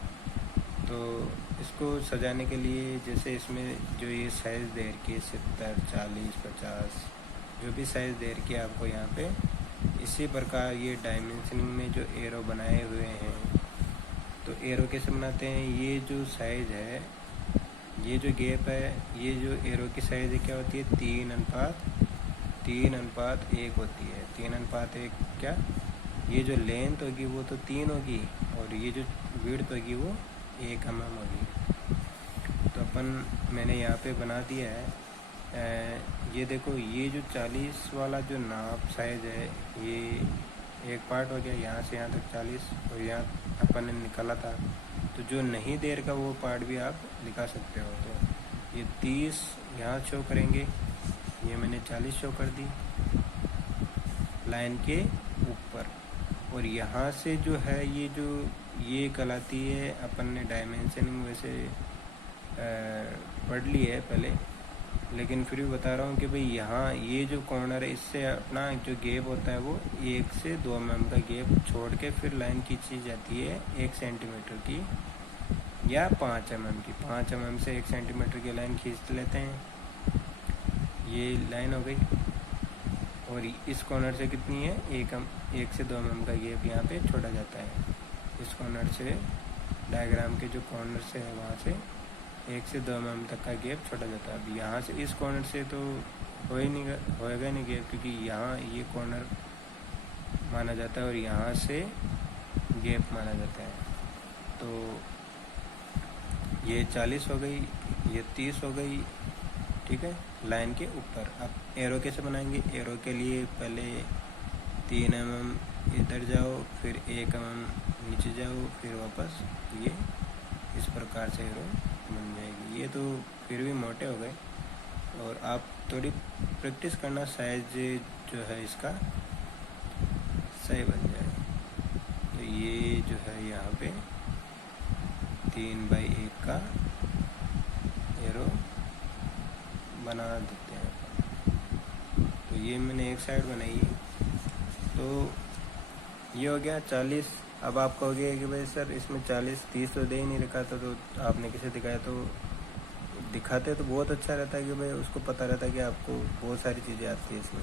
तो इसको सजाने के लिए जैसे इसमें जो ये साइज़ दे रखी है 70, 40, 50, जो भी साइज़ दे रखी है आपको यहाँ पे, इसी प्रकार ये डायमेंशनिंग में जो एरो बनाए हुए हैं, तो एरो कैसे बनाते हैं, ये जो साइज़ है, ये जो गैप है, ये जो एरो की साइज़ है क्या होती है, 3:1 होती है। 3:1 क्या, ये जो लेंथ होगी वो तो 3 होगी और ये जो विड्थ होगी वो 1 mm होगी। तो मैंने यहाँ पे बना दिया है। ये देखो, ये जो 40 वाला जो नाप साइज़ है, ये एक पार्ट हो गया, यहाँ से यहाँ तक 40, और यहाँ अपन ने निकाला था। तो जो नहीं देर का वो पार्ट भी आप दिखा सकते हो। तो ये 30 यहाँ शो करेंगे, ये मैंने 40 शो कर दी लाइन के ऊपर। और यहाँ से जो है ये कहलाती है, अपन ने डायमेंशनिंग वैसे पढ़ ली है पहले, लेकिन फिर भी बता रहा हूँ कि भाई यहाँ ये जो कॉर्नर है, इससे अपना जो गैप होता है वो 1 से 2 mm का गैप छोड़ के फिर लाइन खींची जाती है 1 सेंटीमीटर की या 5 mm की। 5 mm से 1 सेंटीमीटर की लाइन खींच लेते हैं, ये लाइन हो गई। और इस कॉर्नर से कितनी है, 1 से 2 mm का गैप यहाँ पे छोड़ा जाता है। इस कॉर्नर से, डायग्राम के जो कॉर्नर से है वहाँ से 1 से 2 mm तक का गैप छोड़ा जाता है। अब यहाँ से इस कॉर्नर से तो होएगा नहीं गैप, क्योंकि यहाँ ये कॉर्नर माना जाता है और यहाँ से गैप माना जाता है। तो ये 40 हो गई, ये 30 हो गई, ठीक है, लाइन के ऊपर। अब एरो कैसे बनाएंगे, एरो के लिए पहले 3 mm इधर जाओ, फिर 1 mm नीचे जाओ, फिर वापस ये इस प्रकार से एरो बन जाएगी। ये तो फिर भी मोटे हो गए, और आप थोड़ी प्रैक्टिस करना, साइज जो है इसका सही बन जाए। तो ये जो है यहाँ पे 3:1 का एरो बना देते हैं। तो ये मैंने एक साइड बनाई है। तो ये हो गया 40। अब आप कहोगे कि भाई सर इसमें 40-30 तो दे ही नहीं रखा था, तो आपने किसे दिखाया, तो दिखाते तो बहुत अच्छा रहता है कि भाई उसको पता रहता है कि आपको बहुत सारी चीज़ें आती है इसमें।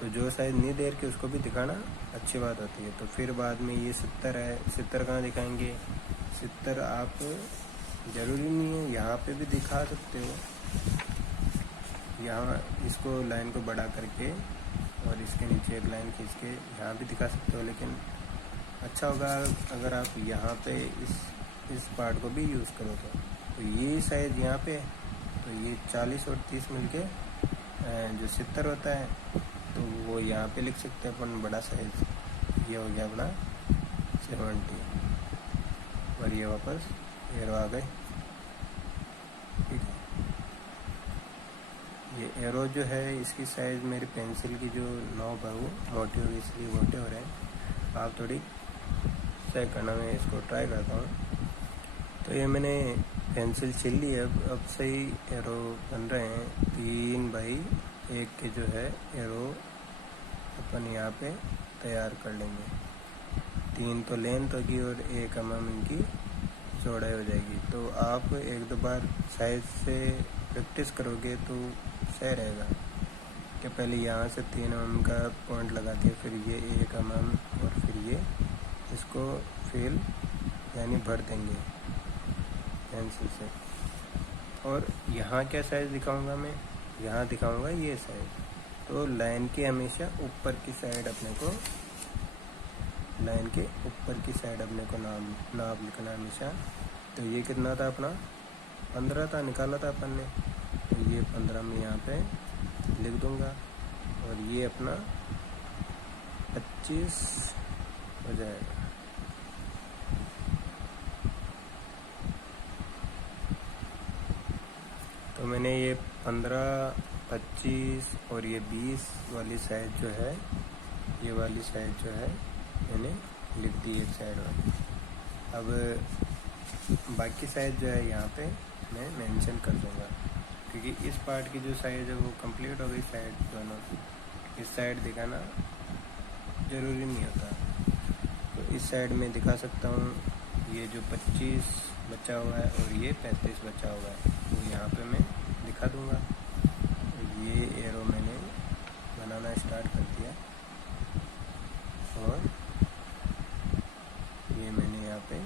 तो जो साइज़ नहीं दे रखी उसको भी दिखाना अच्छी बात होती है। तो फिर बाद में ये 70 है, 70 कहाँ दिखाएंगे, 70 आप ज़रूरी नहीं है, यहाँ पे भी दिखा सकते हो। यहाँ इसको लाइन को बड़ा करके और इसके नीचे एक लाइन खींच के यहाँ भी दिखा सकते हो, लेकिन अच्छा होगा अगर आप यहाँ पे इस पार्ट को भी यूज़ करो। तो ये साइज़ यहाँ पे, तो ये 40 और 30 मिलके जो 70 होता है, तो वो यहाँ पे लिख सकते हैं अपन बड़ा साइज़। ये हो गया अपना 70, और ये वापस एरो आ गए, ठीक है। ये एरो जो है इसकी साइज़ मेरी पेंसिल की जो नॉब है वो मोटी होगी, इसलिए मोटे हो रहे हैं। आप थोड़ी चेक करना, मैं इसको ट्राई करता हूँ। तो ये मैंने पेंसिल छिल ली है, अब सही एरो बन रहे हैं। 3:1 के जो है एरो अपन यहाँ पे तैयार कर लेंगे। 3 तो लेंथ होगी और 1 mm इनकी चौड़ाई हो जाएगी। तो आप 1-2 बार साइज से प्रैक्टिस करोगे तो सही रहेगा कि पहले यहाँ से 3 mm का पॉइंट लगा के फिर ये 1 mm और फिर ये इसको फिल यानी भर देंगे पेंसिल से। और यहाँ क्या साइज़ दिखाऊंगा मैं, यहाँ दिखाऊंगा ये साइज़। तो लाइन के हमेशा ऊपर की साइड अपने को, लाइन के ऊपर की साइड अपने को नाप लिखना हमेशा। तो ये कितना था अपना, 15 था, निकाला था अपन ने। तो ये 15 में यहाँ पे लिख दूंगा, और ये अपना 25 हो जाएगा। तो मैंने ये 15, 25 और ये 20 वाली साइज जो है, ये वाली साइज जो है मैंने लिख दी एक साइड वाली। अब बाकी साइज जो है यहाँ पे मैं मेंशन कर दूँगा, क्योंकि इस पार्ट की जो साइज़ है वो कंप्लीट हो गई साइड दोनों। इस साइड दिखाना ज़रूरी नहीं होता, तो इस साइड में दिखा सकता हूँ। ये जो 25 बचा हुआ है और ये 35 बचा हुआ है, तो यहाँ पे मैं दिखा दूँगा। ये एरो मैंने बनाना स्टार्ट कर दिया। और ये मैंने यहाँ पे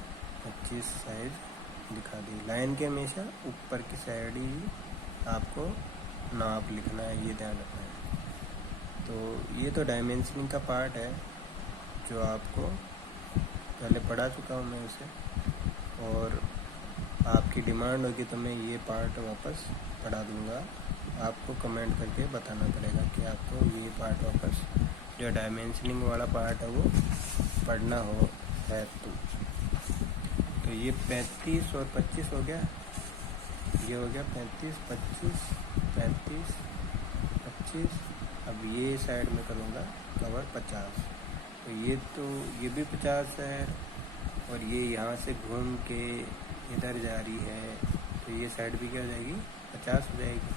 25 साइज दिखा दी। लाइन के हमेशा ऊपर की साइड ही आपको नाप लिखना है, ये ध्यान रखना है। तो ये तो डायमेंशनिंग का पार्ट है जो आपको पहले पढ़ा चुका हूँ मैं उसे, और आपकी डिमांड होगी तो मैं ये पार्ट वापस पढ़ा दूँगा। आपको कमेंट करके बताना पड़ेगा कि आपको ये पार्ट वापस जो डायमेंशनिंग वाला पार्ट है वो पढ़ना हो है। तो ये 35 और 25 हो गया, ये हो गया 35, 25, 35, 25। अब ये साइड में करूँगा कवर 50। तो ये भी 50 है, और ये यहाँ से घूम के इधर जा रही है, तो ये साइड भी क्या हो जाएगी, 50 हो जाएगी।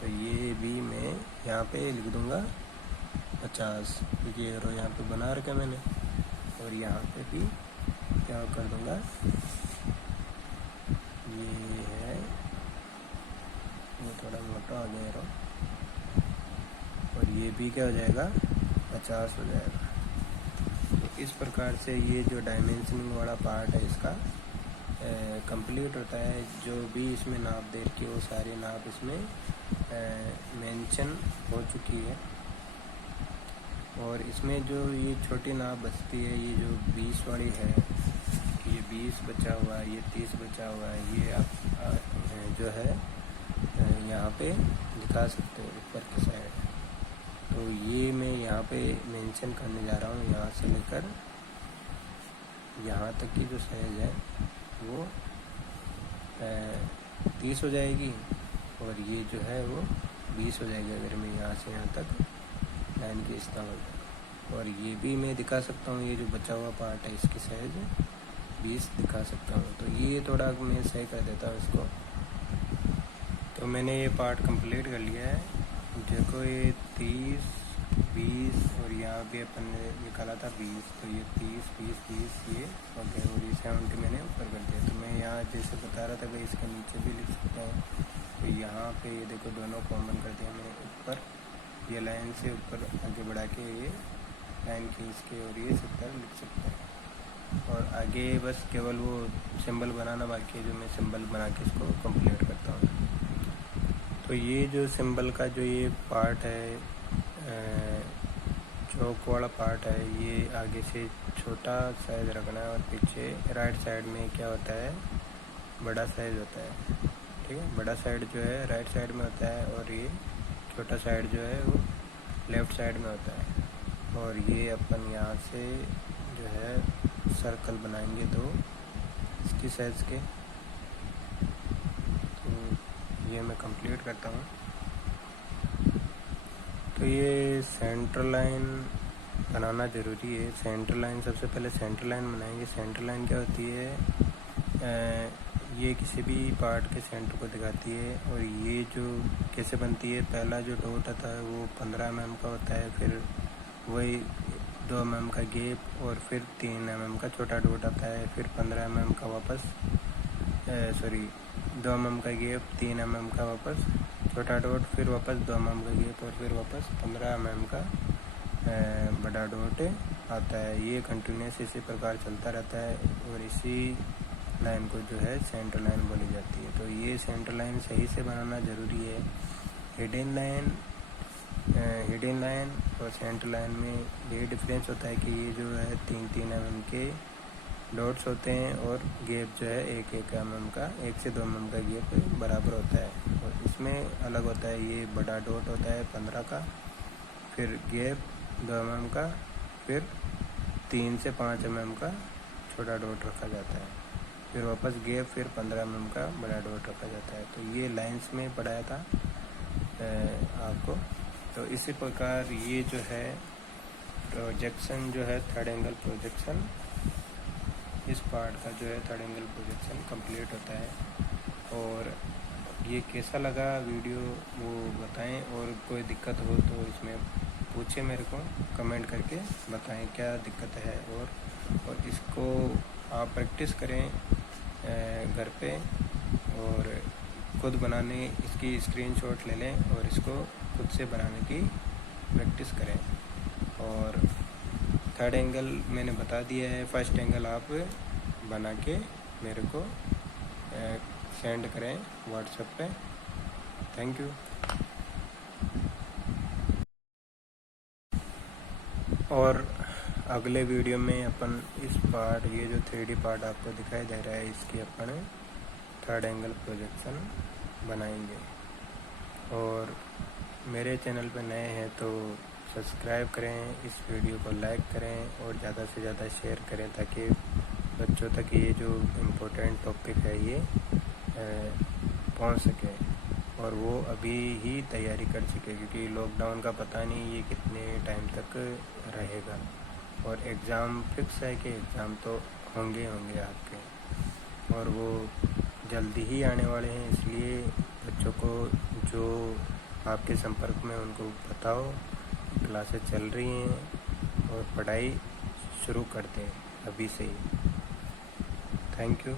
तो ये भी मैं यहाँ पे लिख दूँगा 50, क्योंकि एरो यहाँ पे बना रखा मैंने। और यहाँ पे भी क्या कर दूँगा, ये है, ये थोड़ा मोटा हो गया एरो, और ये भी क्या हो जाएगा, 50 हो जाएगा। तो इस प्रकार से ये जो डायमेंशनिंग वाला पार्ट है इसका कंप्लीट होता है। जो भी इसमें नाप दे के वो सारे नाप इसमें मेंशन हो चुकी है। और इसमें जो ये छोटी नाप बचती है, ये जो 20 वाली है, ये 20 बचा हुआ है, ये 30 बचा हुआ है, ये आप जो है यहाँ पे दिखा सकते हो ऊपर की साइड। तो ये मैं यहाँ पे मेंशन करने जा रहा हूँ, यहाँ से लेकर यहाँ तक की जो साइज है वो 30 हो जाएगी, और ये जो है वो 20 हो जाएगी अगर मैं यहाँ से यहाँ तक लाइन खींचता हूँ। और ये भी मैं दिखा सकता हूँ, ये जो बचा हुआ पार्ट है इसकी साइज 20 दिखा सकता हूँ। तो ये थोड़ा मैं सही कर देता हूँ इसको। तो मैंने ये पार्ट कंप्लीट कर लिया है। देखो ये 30, 20 और यहाँ भी अपन ने निकाला था 20, तो ये 30, 20, 30 ये हो गए, और ये 70 मैंने ऊपर कर दिया। तो मैं यहाँ जैसे बता रहा था भाई इसके नीचे भी लिख सकता हूँ। तो यहाँ पे ये देखो दोनों कॉमन कर दिया मैंने ऊपर, ये लाइन से ऊपर आगे बढ़ा के ये लाइन खींच के, और ये 70 लिख सकते हैं। और आगे बस केवल वो सिंबल बनाना बाकी है, जो मैं सिंबल बना के इसको कंप्लीट करता हूँ। तो ये जो सिंबल का जो ये पार्ट है, चौक वाला पार्ट है, ये आगे से छोटा साइज रखना है, और पीछे राइट साइड में क्या होता है, बड़ा साइज होता है। ठीक है, बड़ा साइड जो है राइट साइड में होता है, और ये छोटा साइड जो है वो लेफ़्ट साइड में होता है। और ये अपन यहाँ से जो है सर्कल बनाएंगे दो इसकी साइज़ के। तो ये मैं कंप्लीट करता हूँ। तो ये सेंटर लाइन बनाना ज़रूरी है। सेंटर लाइन सबसे पहले सेंटर लाइन बनाएंगे। सेंटर लाइन क्या होती है, ये किसी भी पार्ट के सेंटर को दिखाती है। और ये जो कैसे बनती है, पहला जो डॉट आता है वो 15 mm का होता है, फिर वही 2 mm का गैप, और फिर 3 mm का छोटा डॉट आता है, फिर 15 mm का वापस 2 mm का गैप, 3 mm का वापस छोटा डॉट, फिर वापस 2 mm का गैप, और फिर वापस 15 mm का बड़ा डॉट आता है। ये कंटिन्यूस इसी प्रकार चलता रहता है, और इसी लाइन को जो है सेंटर लाइन बोली जाती है। तो ये सेंटर लाइन सही से बनाना ज़रूरी है। हिडन लाइन और सेंटर लाइन में ये डिफरेंस होता है कि ये जो है 3-3 mm के डॉट्स होते हैं, और गैप जो है 1-1 mm का, 1 से 2 mm का गैप बराबर होता है। और इसमें अलग होता है, ये बड़ा डॉट होता है 15 का, फिर गैप 2 mm का, फिर 3 से 5 mm का छोटा डॉट रखा जाता है, फिर वापस गैप, फिर 15 mm का बड़ा डॉट रखा जाता है। तो ये लाइंस में पढ़ाया था आपको। तो इसी प्रकार ये जो है प्रोजेक्शन जो है थर्ड एंगल प्रोजेक्शन, इस पार्ट का जो है थर्ड एंगल प्रोजेक्शन कंप्लीट होता है। और ये कैसा लगा वीडियो वो बताएं, और कोई दिक्कत हो तो इसमें पूछे मेरे को, कमेंट करके बताएं क्या दिक्कत है। और इसको आप प्रैक्टिस करें घर पे, और खुद बनाने इसकी स्क्रीनशॉट ले लें, और इसको खुद से बनाने की प्रैक्टिस करें। और थर्ड एंगल मैंने बता दिया है, फर्स्ट एंगल आप बना के मेरे को सेंड करें व्हाट्सएप पे। Thank you. और अगले वीडियो में अपन इस पार्ट, ये जो 3D पार्ट आपको दिखाई दे रहा है, इसकी अपन थर्ड एंगल प्रोजेक्शन बनाएंगे। और मेरे चैनल पर नए हैं तो सब्सक्राइब करें, इस वीडियो को लाइक करें और ज़्यादा से ज़्यादा शेयर करें ताकि बच्चों तक ये जो इम्पोर्टेंट टॉपिक है ये पहुंच सके और वो अभी ही तैयारी कर सके, क्योंकि लॉकडाउन का पता नहीं ये कितने टाइम तक रहेगा। और एग्ज़ाम फिक्स है कि एग्ज़ाम तो होंगे आपके, और वो जल्दी ही आने वाले हैं। इसलिए बच्चों को जो आपके संपर्क में उनको बताओ क्लासेस चल रही हैं और पढ़ाई शुरू कर दें अभी से ही। Thank you.